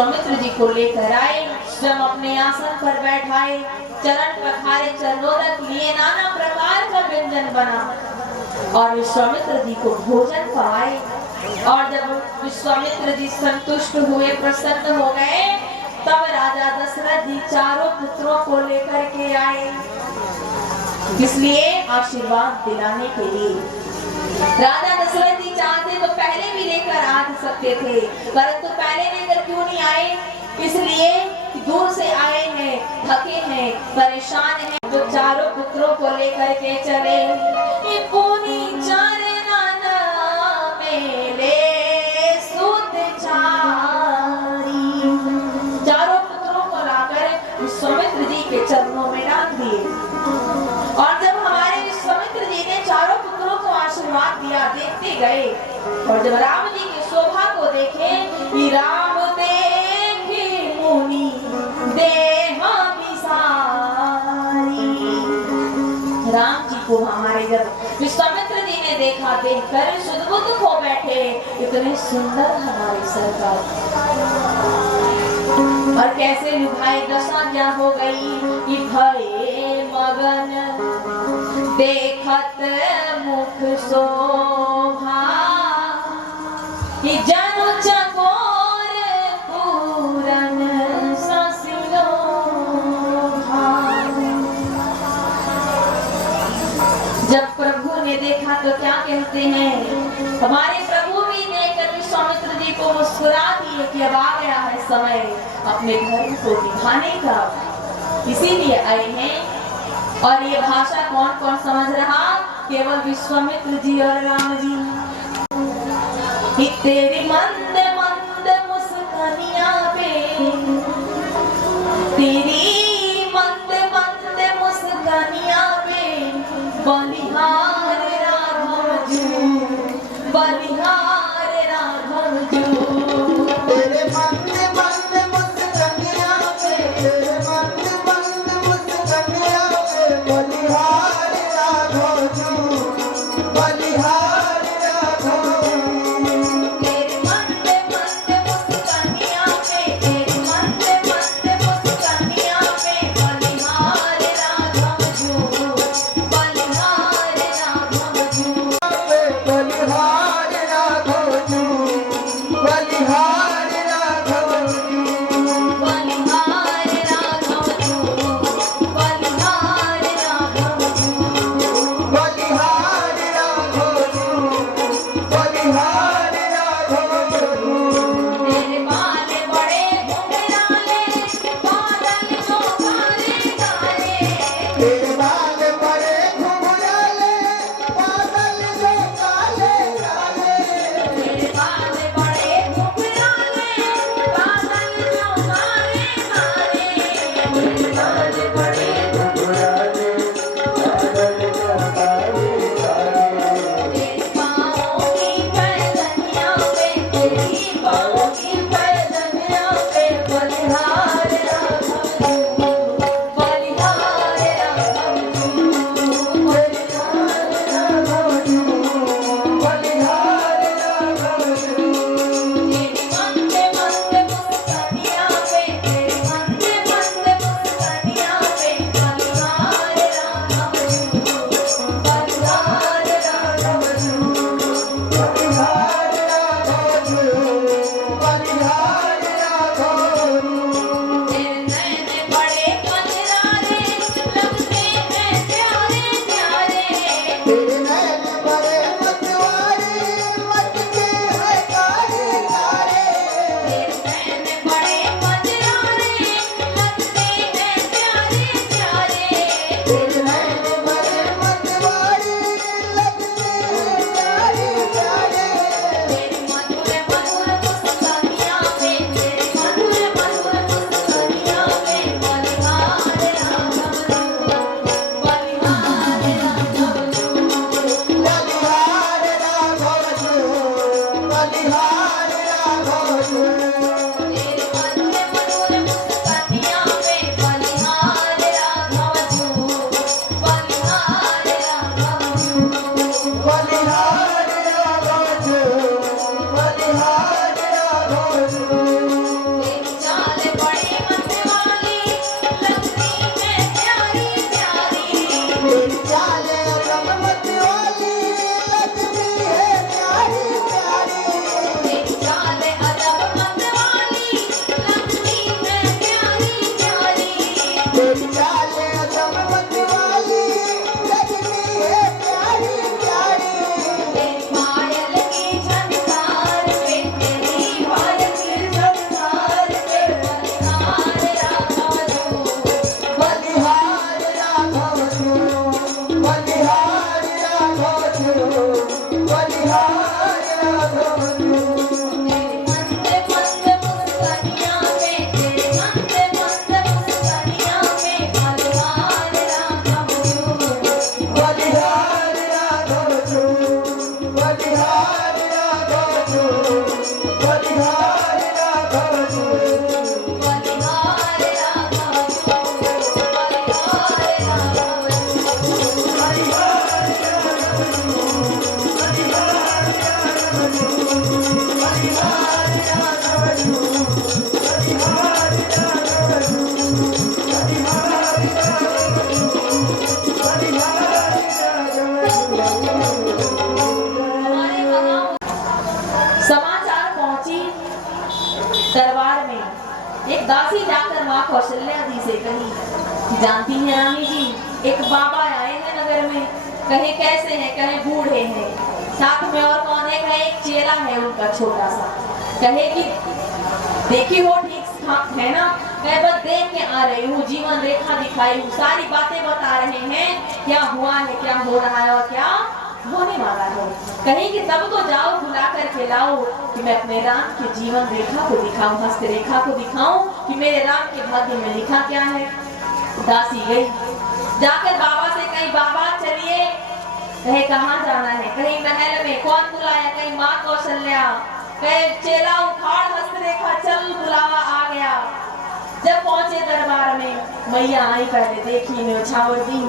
विश्वामित्र जी को लेकर आए, स्वयं अपने आसन पर बैठाए, चरण पखारे, चरणोदक लिए, नाना प्रकार का व्यंजन बना और विश्वामित्र जी को भोजन कराए। और जब विश्वामित्र जी संतुष्ट हुए, प्रसन्न हो गए, तब राजा दशरथ जी चारों पुत्रों को लेकर के आए, इसलिए आशीर्वाद दिलाने के लिए। राजा दशरथ जी चाहते तो पहले भी लेकर आ सकते थे, परंतु पहले लेकर क्यों नहीं आए? इसलिए दूर से आए हैं, थके हैं, परेशान हैं, तो चारों पुत्रों को लेकर के चले। पुनी चरना मेले सुत चारी, चारों पुत्रों को लाकर विश्वामित्र जी के चरणों में डाल दिए। और जब हमारे विश्वामित्र जी ने चारों पुत्रों को आशीर्वाद दिया, देखते गए, और जब राम जी की शोभा को देखे कि राम देखे मुनि देहा विसारी, राम जी को हमारे जब विश्वामित्र जी ने देखा, देखकर सुदबुद हो बैठे, इतने सुंदर हमारे सरकार, और कैसे लुभाई दशा क्या हो गई कि भये मगन देखत मुख शोभा, कि जनु चकोर पूरन ससिलो जब प्रभु ने देखा तो क्या कहते हैं, हमारे प्रभु भी देखकर विश्वामित्र जी को मुस्कुरा दिए कि अब आ गया है समय अपने धर्म को दिखाने का, इसीलिए आए हैं। और ये भाषा कौन कौन समझ रहा? केवल विश्वामित्र जी और राम जी। तेरी मंद मंद मुस्कानियां पे, तेरी मंद मंद मुस्कानियां पे, बलिहार राघव जू, बलिहार राघव जू। तेरे मंद मंद मुस्कानियां पे, तेरे मंद मंद मुस्कानियां पे, बलिहार राघव जू, बलिहार राघव जू। तेरे मंद तेरी चाल अदम मतवाली लगती है प्यारी प्यारी। तेरी पायल की झनकार पे, तेरी पायल की झनकार पे, बलिहार राघव जो, बलिहार राघव जो, बलिहार राघव जो, बलिहार राघव जो। तेरे मंद मंद मुस्कानियाँ में, तेरे मंद मंद मुस्कानियाँ में, बलिहार राघव जो, बलिहार राघव जो, बलिहार राघव जो, बलिहार राघव जो। बलिहार राघव जो, बलिहार राघव जो। हमारे वहाँ समाचार पहुंची दरबार में। एक दासी जाकर माँ कौशल्या जी से कही कि जानती हैं रानी जी, एक बाबा आए हैं नगर में। कहे कैसे हैं? कहे बूढ़े हैं, साथ में और कौन है? कहे एक चेला है उनका छोटा सा। कहे कि देखी हो ठीक ठाक है ना? कहे बस देख के आ रही हूँ, जीवन रेखा दिखाई हूँ, सारी बातें बता रहे हैं क्या हुआ है, क्या हो रहा है और क्या होने वाला है। कहीं कि तब तो जाओ बुला कर के लाओ कि मैं अपने राम के जीवन रेखा को दिखाऊं, हस्त रेखा को दिखाऊं कि मेरे राम के भाग्य में लिखा क्या है। दासी गई, जाकर बाबा से कही बाबा चलिए। कहे कहाँ जाना है? कहीं महल में। कौन बुलाया? कहीं माँ कौशल्या। कहे चेला उखाड़ हस्त रेखा, चल बुलावा आ गया। जब पहुंचे दरबार में, मैया आई, पहले देखी न्योछावर दी।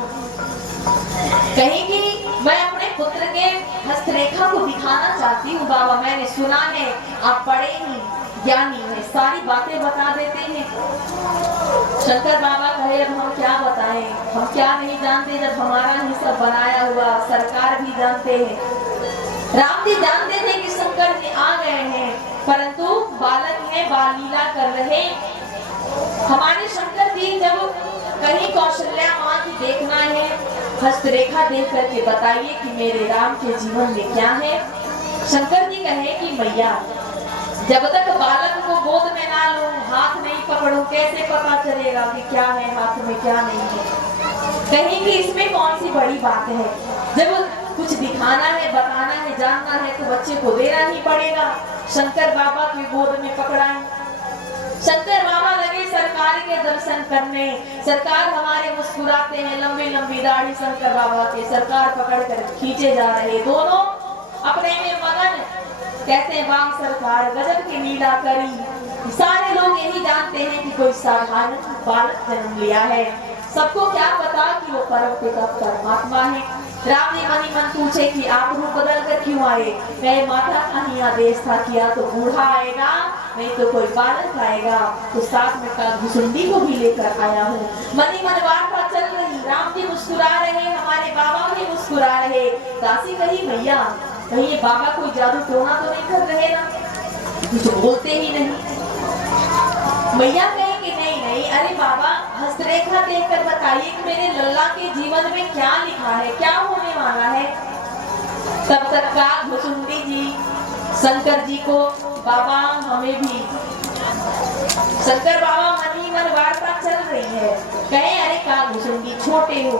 कहीं कि मैं अपने पुत्र के हस्तरेखा को दिखाना चाहती हूँ बाबा। मैंने सुना है आप बड़े ही ज्ञानी हैं, सारी बातें बता देते हैं। शंकर बाबा कहे अब हम क्या बताएं, हम क्या नहीं जानते जब हमारा ही सब बनाया हुआ सरकार भी जानते हैं। राम जी जानते थे कि शंकर जी आ गए हैं, परंतु बालक है, बाल लीला कर रहे। हमारे शंकर जी जब कहीं कौशल्या माँ की देखना है, हस्तरेखा देख करके बताइए कि मेरे राम के जीवन में क्या है। शंकर जी कहे कि मैया जब तक बालक को गोद में ना लूं, हाथ नहीं पकड़ूं, कैसे पता चलेगा कि क्या है हाथ में क्या नहीं है। कहीं कि इसमें कौन सी बड़ी बात है। जब कुछ दिखाना है, बताना है, जानना है तो बच्चे को देना ही पड़ेगा। शंकर बाबा की गोद में पकड़ाएं। शंकर बाबा लगे सरकार के दर्शन करने। सरकार हमारे मुस्कुराते हैं, लंबी लंबी दाढ़ी शंकर बाबा के सरकार पकड़ कर खींचे जा रहे, दोनों अपने में मगन। कहते हैं वाह सरकार गजब की लीला करी। सारे लोग यही जानते हैं कि कोई साधारण बालक जन्म लिया है, सबको क्या पता कि वो परम पिता परमात्मा है। राम ने मनी मन पूछे कि आप रूप बदल कर क्यों आए? कहे माता का ही आदेश था किया तो बूढ़ा आएगा, नहीं तो कोई बालक आएगा, तो साथ में कागभूषुंडी को भी लेकर आया हूँ। मनी मन वार्ता चल रही, राम जी मुस्कुरा रहे, हमारे बाबा भी मुस्कुरा रहे। दासी कही मैया कहीं ये बाबा कोई जादू टोना तो नहीं कर रहे ना? कुछ बोलते ही नहीं। मैया कहे कि नहीं नहीं, अरे बाबा हस्तरेखा देखकर बताइए कि मेरे लल्ला के जीवन में क्या लिखा है, क्या होने वाला है। तब तक कागभूषुंडी जी शंकर जी को बाबा हमें भी, शंकर बाबा मनी मन वार्ता चल रही है। कहे अरे कागभूषुंडी छोटे हो,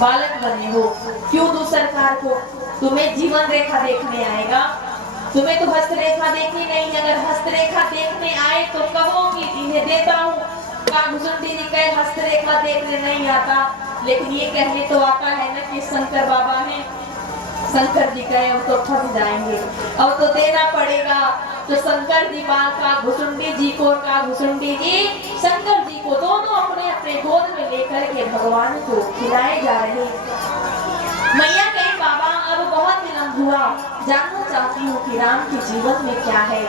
बालक बने हो, क्यों दूं सरकार को? तुम्हें जीवन रेखा देखने आएगा, तुम्हें तो हस्तरेखा देखनी नहीं। अगर हस्तरेखा देखने आए तो कहो कि इन्हें देता हूँ। कागभूषुंडी जी कहे हस्तरेखा देखने नहीं आता, लेकिन ये कहने तो आता है ना कि शंकर बाबा हैं। शंकर जी कहे अब तो फंस जाएंगे, अब तो देना पड़ेगा। तो शंकर जी बाल कागभूषुंडी जी को, कागभूषुंडी जी शंकर जी को, दोनों अपने अपने गोद में लेकर के भगवान को खिलाए जा रहे। मैया कहे बाबा अब बहुत विलंब हुआ, जानना चाहती हूँ कि राम के जीवन में क्या है।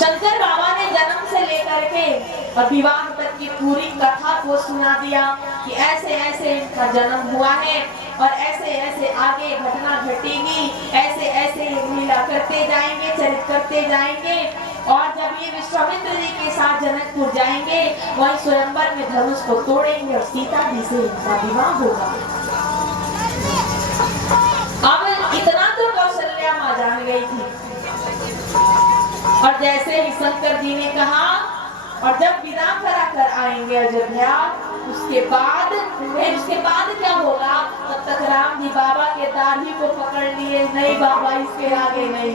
शंकर बाबा ने जन्म से लेकर के और विवाह तक की पूरी कथा को सुना दिया कि ऐसे ऐसे इनका जन्म हुआ है और ऐसे ऐसे आगे घटना घटेगी, ऐसे ऐसे लीला करते जाएंगे, चरित करते जाएंगे। और जब ये विश्वामित्र जी के साथ जनकपुर जाएंगे, वहीं स्वयंवर में धनुष को तोड़ेंगे और सीता जी से इनका विवाह होगा। अब इतना तो कौशल्या माँ जान गई थी। और जैसे ही शंकर जी ने कहा, और जब विदा करा कर आएंगे अयोध्या, उसके बाद क्या होगा? तब तक राम जी बाबा के दाढ़ी को पकड़ लिए, नहीं बाबा इसके आगे नहीं,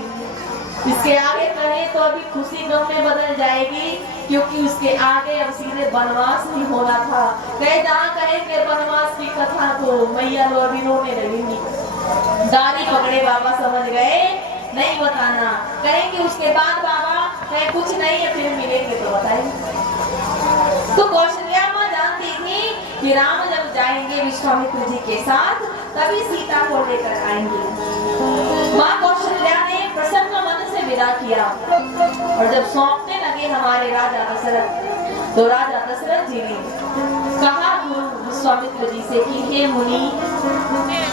इसके आगे कहे तो अभी खुशी गम में बदल जाएगी, क्योंकि उसके आगे अब सीधे वनवास ही होना था। कहे जहाँ कहेंगे वनवास की कथा तो मैया लो अभी रोने लगेंगी। दाढ़ी पकड़े बाबा समझ गए नहीं बताना, कहेंगे उसके बाद बाबा कहे कुछ नहीं है, फिर मिलेंगे तो बताएंगे। तो कौशल्या माँ जानती थी कि राम जब जाएंगे विश्वामित्र जी के साथ तभी सीता को लेकर आएंगे। माँ कौशल्या ने प्रसन्न मन से विदा किया और जब सौंपने लगे हमारे राजा दशरथ, तो राजा दशरथ जी ने कहा गुरु विश्वामित्र जी से कि हे मुनि,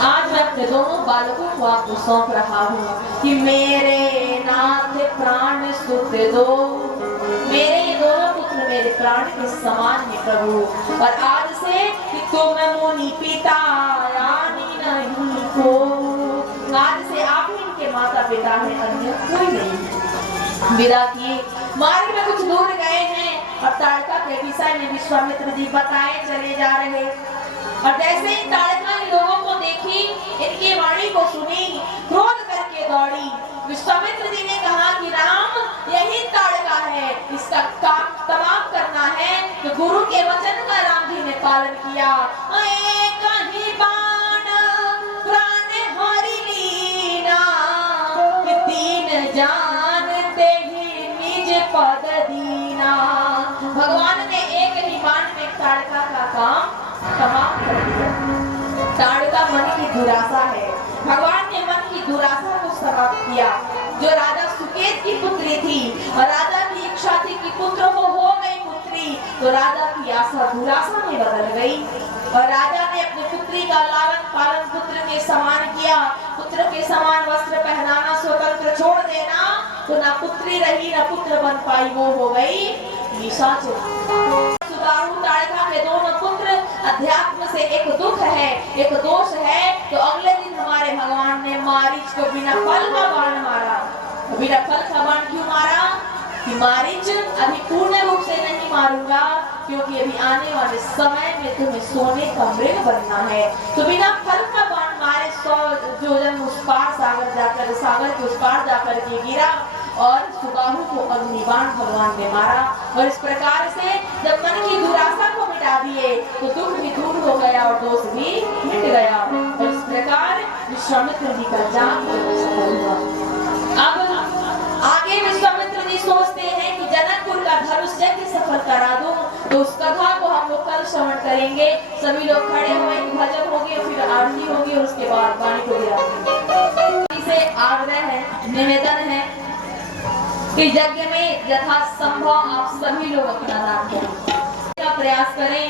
आज मैं अपने दोनों बालकों को आपको सौंप रहा हूँ कि मेरे नाथ प्राण सुत दो। मेरे ये दोनों पुत्र मेरे प्राण के समान है प्रभु, और आज से कि तुम मुनि पिता यानी नहीं को, आज से आप ही इनके माता पिता हैं, अन्य कोई नहीं। विदा किए, मार्ग में कुछ दूर गए हैं और ताड़का के विषय में विश्वामित्र जी बताए चले जा रहे, और जैसे ही ताड़का इन लोगों को देखी, इनकी वाणी को सुनी, क्रोध करके दौड़ी। विश्वामित्र जी ने कहा कि राम यही ताड़का है, इसका काम तमाम करना है। तो गुरु के वचन का राम जी ने पालन किया। कहीं बाण प्राण हरि लीना, दीन जानते ही निज पद दीना। भगवान ने एक ही बाण में ताड़का का काम तमाम कर दिया। ताड़का मन की दुरासा है, भगवान ने मन की दुरासा को समाप्त किया। जो राजा सुकेत की पुत्री थी और राजा की इच्छा थी कि पुत्र हो गई पुत्री, तो राजा की आशा दुरासा में बदल गई और राजा ने अपनी पुत्री का लालन पालन पुत्र के समान किया। पुत्र के समान वस्त्र पहनाना, स्वतंत्र छोड़ देना, तो ना पुत्री रही ना पुत्र बन पाई, वो हो गई निशाचर। ताड़का के दोनों पुत्र अध्यात्म से एक दुख है, एक दोष है। तो अगले दिन हमारे भगवान ने मारीच को बिना फल का बाण मारा। बिना फल का बाण क्यों मारा? कि मारीच अभी पूर्ण रूप से नहीं मारूंगा, क्योंकि अभी आने वाले समय में तुम्हें सोने का मृग बनना है। तो बिना फल का बाण मारे 100 योजन उस पार सागर के उस पार जाकर के गिरा और सुबाहु को अग्निबाण भगवान ने मारा। और इस प्रकार से जब मन की दुराशा को मिटा दिए तो दुख भी दूर हो गया और दोष भी मिट गया। और इस प्रकार विश्वामित्र जी का जाप सफल हुआ। अब आगे विश्वामित्र जी सोचते हैं कि जनकपुर का धनुष यज्ञ सफल करा दूं, तो उस कथा को हम लोग कल श्रवण करेंगे। सभी लोग खड़े हुए, भजन होगी, फिर आरती होगी और उसके बाद वाणी को गिराएंगे। इसे आग्रह है, निवेदन है कि यज्ञ में यथासंभव आप सभी लोग अपना दान करें, का प्रयास करें।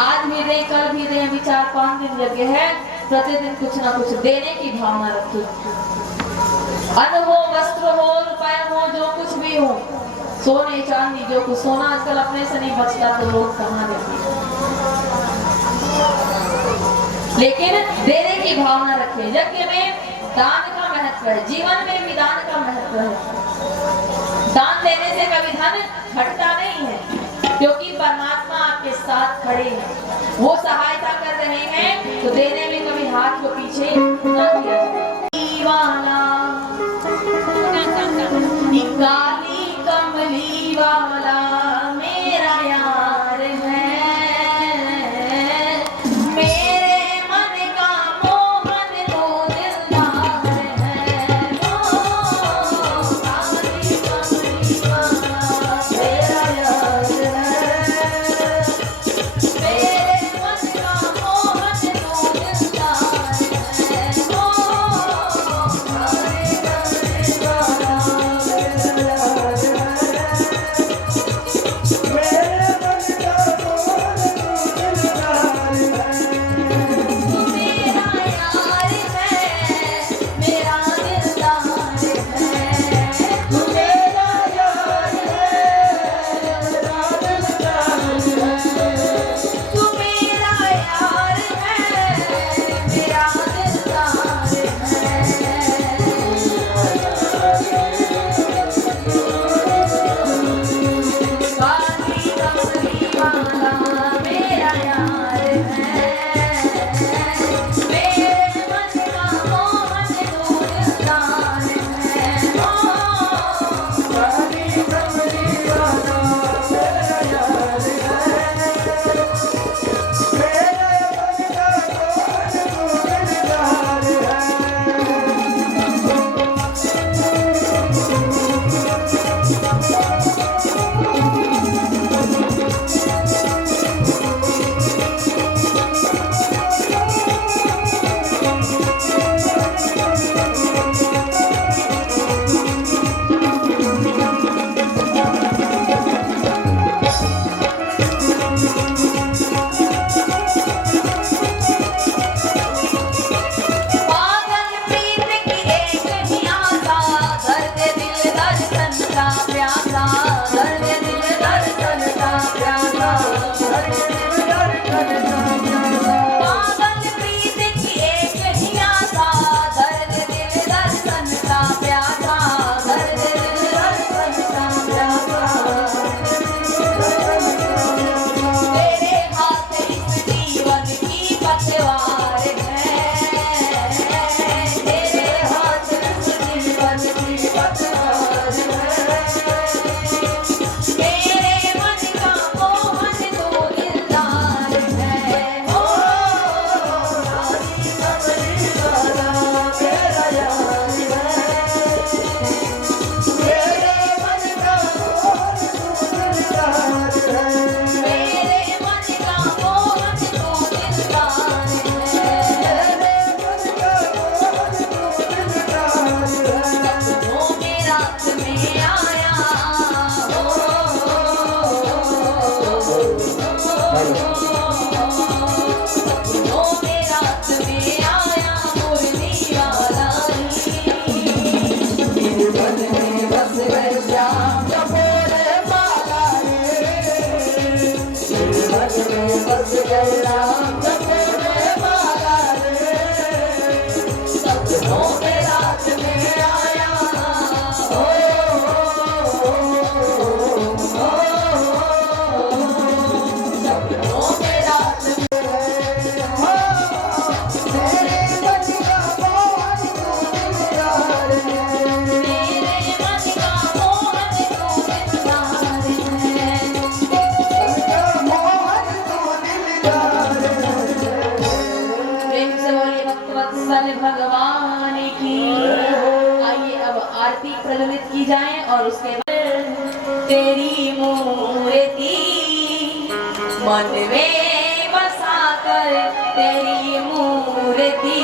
आज भी दें, कल भी दें, अभी 4-5 दिन यज्ञ है, प्रतिदिन कुछ ना कुछ देने की भावना रखें। अन्न हो, वस्त्र हो, रुपए हो, जो कुछ भी हो, सोने चांदी जो कुछ, सोना आजकल अपने से नहीं बचता तो लोग कहाँ देते, लेकिन देने की भावना रखें। यज्ञ में दान का महत्व है, जीवन में भी दान का महत्व है। दान देने से कभी धन घटता नहीं है, क्योंकि परमात्मा आपके साथ खड़े हैं, वो सहायता कर रहे हैं। तो देने में कभी हाथ को पीछे न किया जाए। काली कमली वाला मेरा यार है, मेरे मन का मोहन तो दिलदार है। काली कमली वाला मेरा यार है, मेरे मन का मोहन तो दिलदार है। पागल प्रीत की एक ही आशा, दर्द दिल दर्शन का प्यासा, दर्द दिल दर्शन का प्यासा। पागल प्रीत की एक ही आशा, दर्द दिल दर्शन का प्यासा, दर्द दिल दर्शन का प्यासा। तेरे हाथ इस जीवन की पतवार है, तेरे हाथ इस जीवन की पतवार है। मेरे मन का मोहन तो दिलदार है, ओ रानी कमली वाला मेरा यार है। मेरे मन का मोहन तू दिलदार है। मेरे मन का मोहन तो दिलदार है। मेरे मन का मोहन तू दिलदार है। सपनों में रात में आया, सपनों में रात में आया मुरली वाला नी। मेरे मन में बस गए श्याम चकोरे माला रे। मेरे मन में बस गए राम चकोरे माला रे। सपनों में रात में आया, सपनों में रात में मेरे मन का मोहन तू दिलदार है। मेरे मन का मोहन तो दिलदार है। मोहन तू दिलदार है। प्रेम से बोलिए भक्तवत्सल भगवान की। आइए अब आरती प्रज्वलित की जाए और उसके बाद तेरी मूर्ति मन में बसा कर, तेरी मूर्ति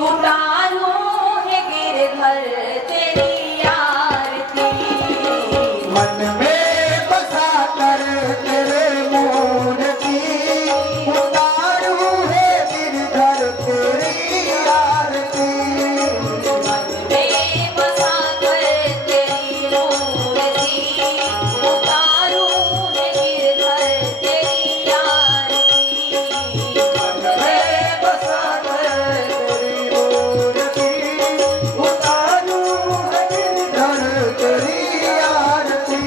उतारूं है गिरधर तेरी आरती। मन में बसा कर तेरे मूर्ति उतारू है गिरधर तेरी आरती। मन में बसा कर तेरी मूर्ति उतारूं है गिरधर तेरी आरती। मन में बसा कर तेरी मूर्ति उतारू है गिरधर तेरी आरती।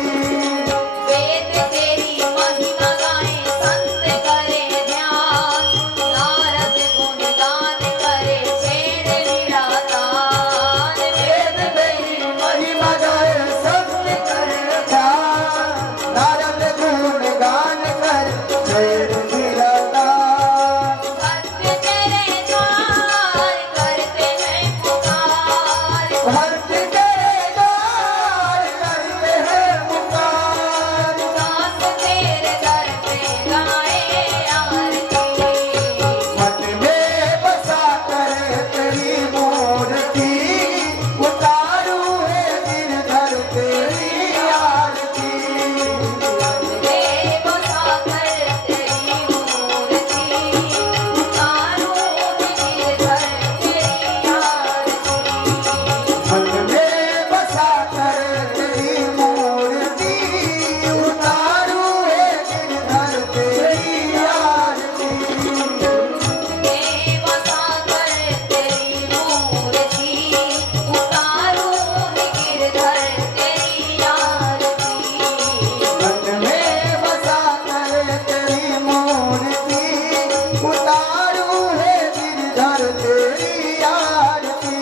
वेद तेरी महिमा गाए संत करे ध्यान, नारद गुणगान करे शेर विरातान। वेद तेरी महिमा गाए संत करे ध्यान, नारद गुण गान कर शेर विरातान। भक्त तेरे द्वार करते हैं पुकार, भक्त तेरे द्वार करते हैं पुकार। दास तेरे दर पे गाए आरती। मन में बसा कर तेरी मूर्ति उतारू है गिरधर तेरी आरती। देव सागर तेरी मूर्ति उतारूं गिरधर तेरी आरती। मन में बसा कर तेरी मूर्ति उतारू है गिरधर तेरी आरती। देव सागर तेरी मूर्ति उतारूं गिरधर तेरी आरती। मन में बसा कर तेरी मूर्ति उतारू है गिरधर तेरी आरती।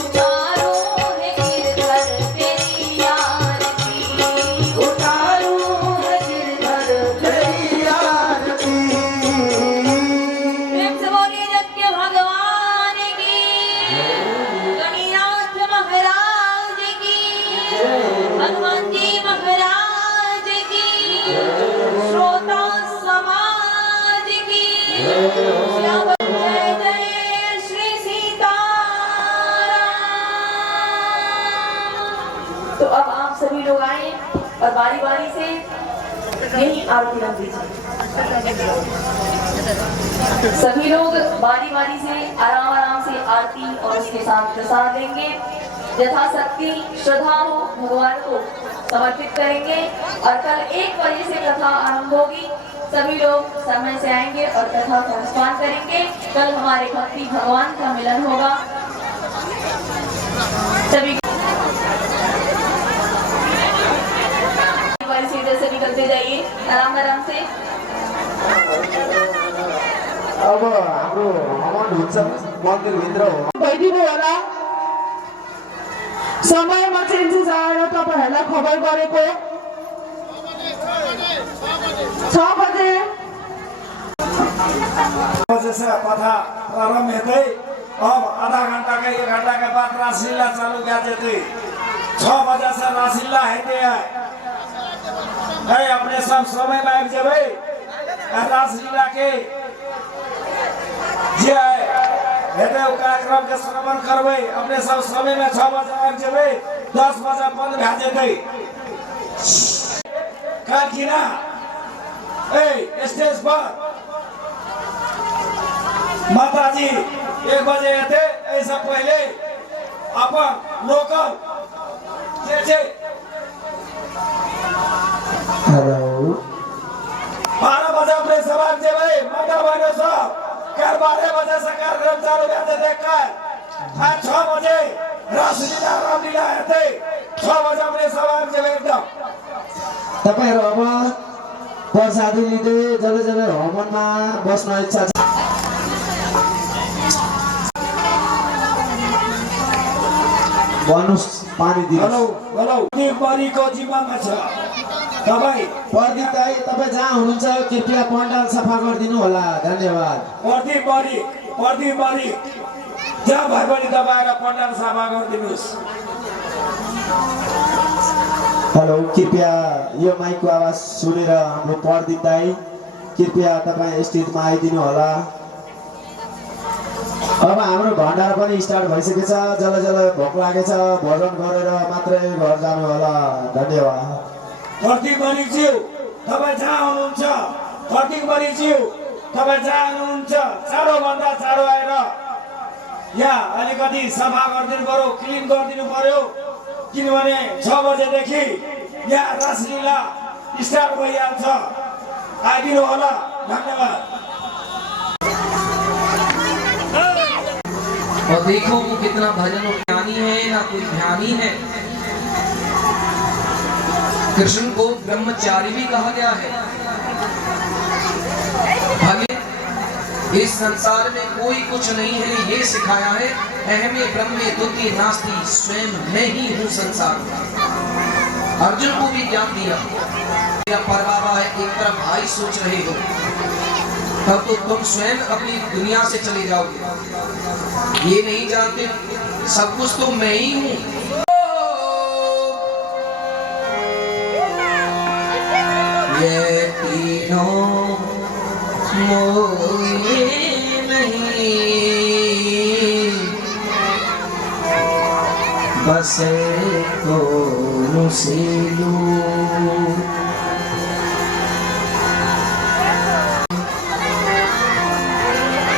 उतारूं है गिरधर तेरी आरती। उतारू है गिरधर तेरी आरती। प्रेम से बोलिए यज्ञ भगवान की, गणिनाथ महाराज की, हनुमान जी महाराज की, श्रोता समाज की। श्याम जय जय श्री सीताराम। तो अब आप सभी लोग आए और बारी बारी से यही आरती रख दीजिए। सभी लोग बारी बारी से आराम आराम से आरती और उसके साथ प्रसाद लेंगे। यथाशक्ति श्रद्धा हो भगवान को समर्पित करेंगे और कल 1 बजे से कथा आरंभ होगी। सभी लोग समय से आएंगे और कथा का अनुष्ठान करेंगे। कल हमारे भक्ति भगवान का मिलन होगा। सभी सीधे से निकलते जाइए आराम आराम से। अब हाम्रो हवन हुन्छ मन्दिरभित्र हो भइदिनु होला। समयमा चेन्जेस आएर तपाईँहरूलाई खबर गरेको 6 बजे से कथा प्रारंभ हेतै अब आधा घंटा के 1 घंटा के बाद रासलीला चालू किया जेतै। 6 बजे से रासलीला हेतै है अपने सब समय में आबि जेबै। रासलीला के जे हेतै ओ कार्यक्रम के श्रवण करबै। अपने सब समय में 6 बजे आबि जेबै। 10 बजे बंद भए जेतै। काकिना स्टेज पर माताजी 1 बजे हेतै। ऐसा पहले अपन लोकल जे छै हेलो 12 बजे अपने सवार जेबै। माता बहनो सब 12 बजे से कार्यक्रम चालू भए जेतै। आज 6 बजे रासलीला रामलीला हेतै। 6 बजे अपने सवार जेबै एकदम। तपाईहरु अब प्रसादी लिँदै जले जले हवनमा बस्न इच्छा छ भन्नुस् पानी दिनुहोस्। हेलो निमरीको जिम्मामा छ तपाईँ। प्रदीप दाइ तपाईँ जहाँ हुनुहुन्छ कृपया पण्डाल सफा गरिदिनु होला। धन्यवाद। प्रदीप मरी जहाँ भए पनि तपाईँ आएर पण्डाल सफा गरिदिनुहोस्। हेलो कृपया यो माइकको आवाज सुनेर हाम्रो प्रदीप दाइ कृपया तपाईँ स्टेजमा आइदिनु होला। अब हाम्रो भण्डारा पनि स्टार्ट भइसकेछ। जल जल भोक लागेछ। भोजन गरेर मात्रै घर जानु होला। धन्यवाद। प्रदीप मरीज्यू तपाईँ जहाँ हुनुहुन्छ प्रदीप मरीज्यू तपाईँ जहाँ हुनुहुन्छ चाँडोभन्दा चाँडो आएर यहाँ अलिकति सफा गरिदिनु पर्यो, क्लिन गरिदिनु पर्यो। किनभने 6 बजेदेखि यहाँ रासलीला स्टार्ट भइहाल्छ। आइदिनु होला। धन्यवाद। और देखो वो कितना भजन और ज्ञानी है ना कोई ध्यानी है। कृष्ण को ब्रह्मचारी भी कहा गया है। भले इस संसार में कोई कुछ नहीं है ये सिखाया है। अहमे ब्रह्मे द्वितीय नास्ति स्वयं मैं ही हूँ संसार का। अर्जुन को भी ज्ञान दिया। मेरा परवावा है एक तरफ भाई सोच रहे हो तब तो तुम स्वयं अपनी दुनिया से चले जाओगे। ये नहीं जानते सब कुछ तो मैं ही हूँ। ये तीनों मोहे नहीं बस तो मुझसे लूं।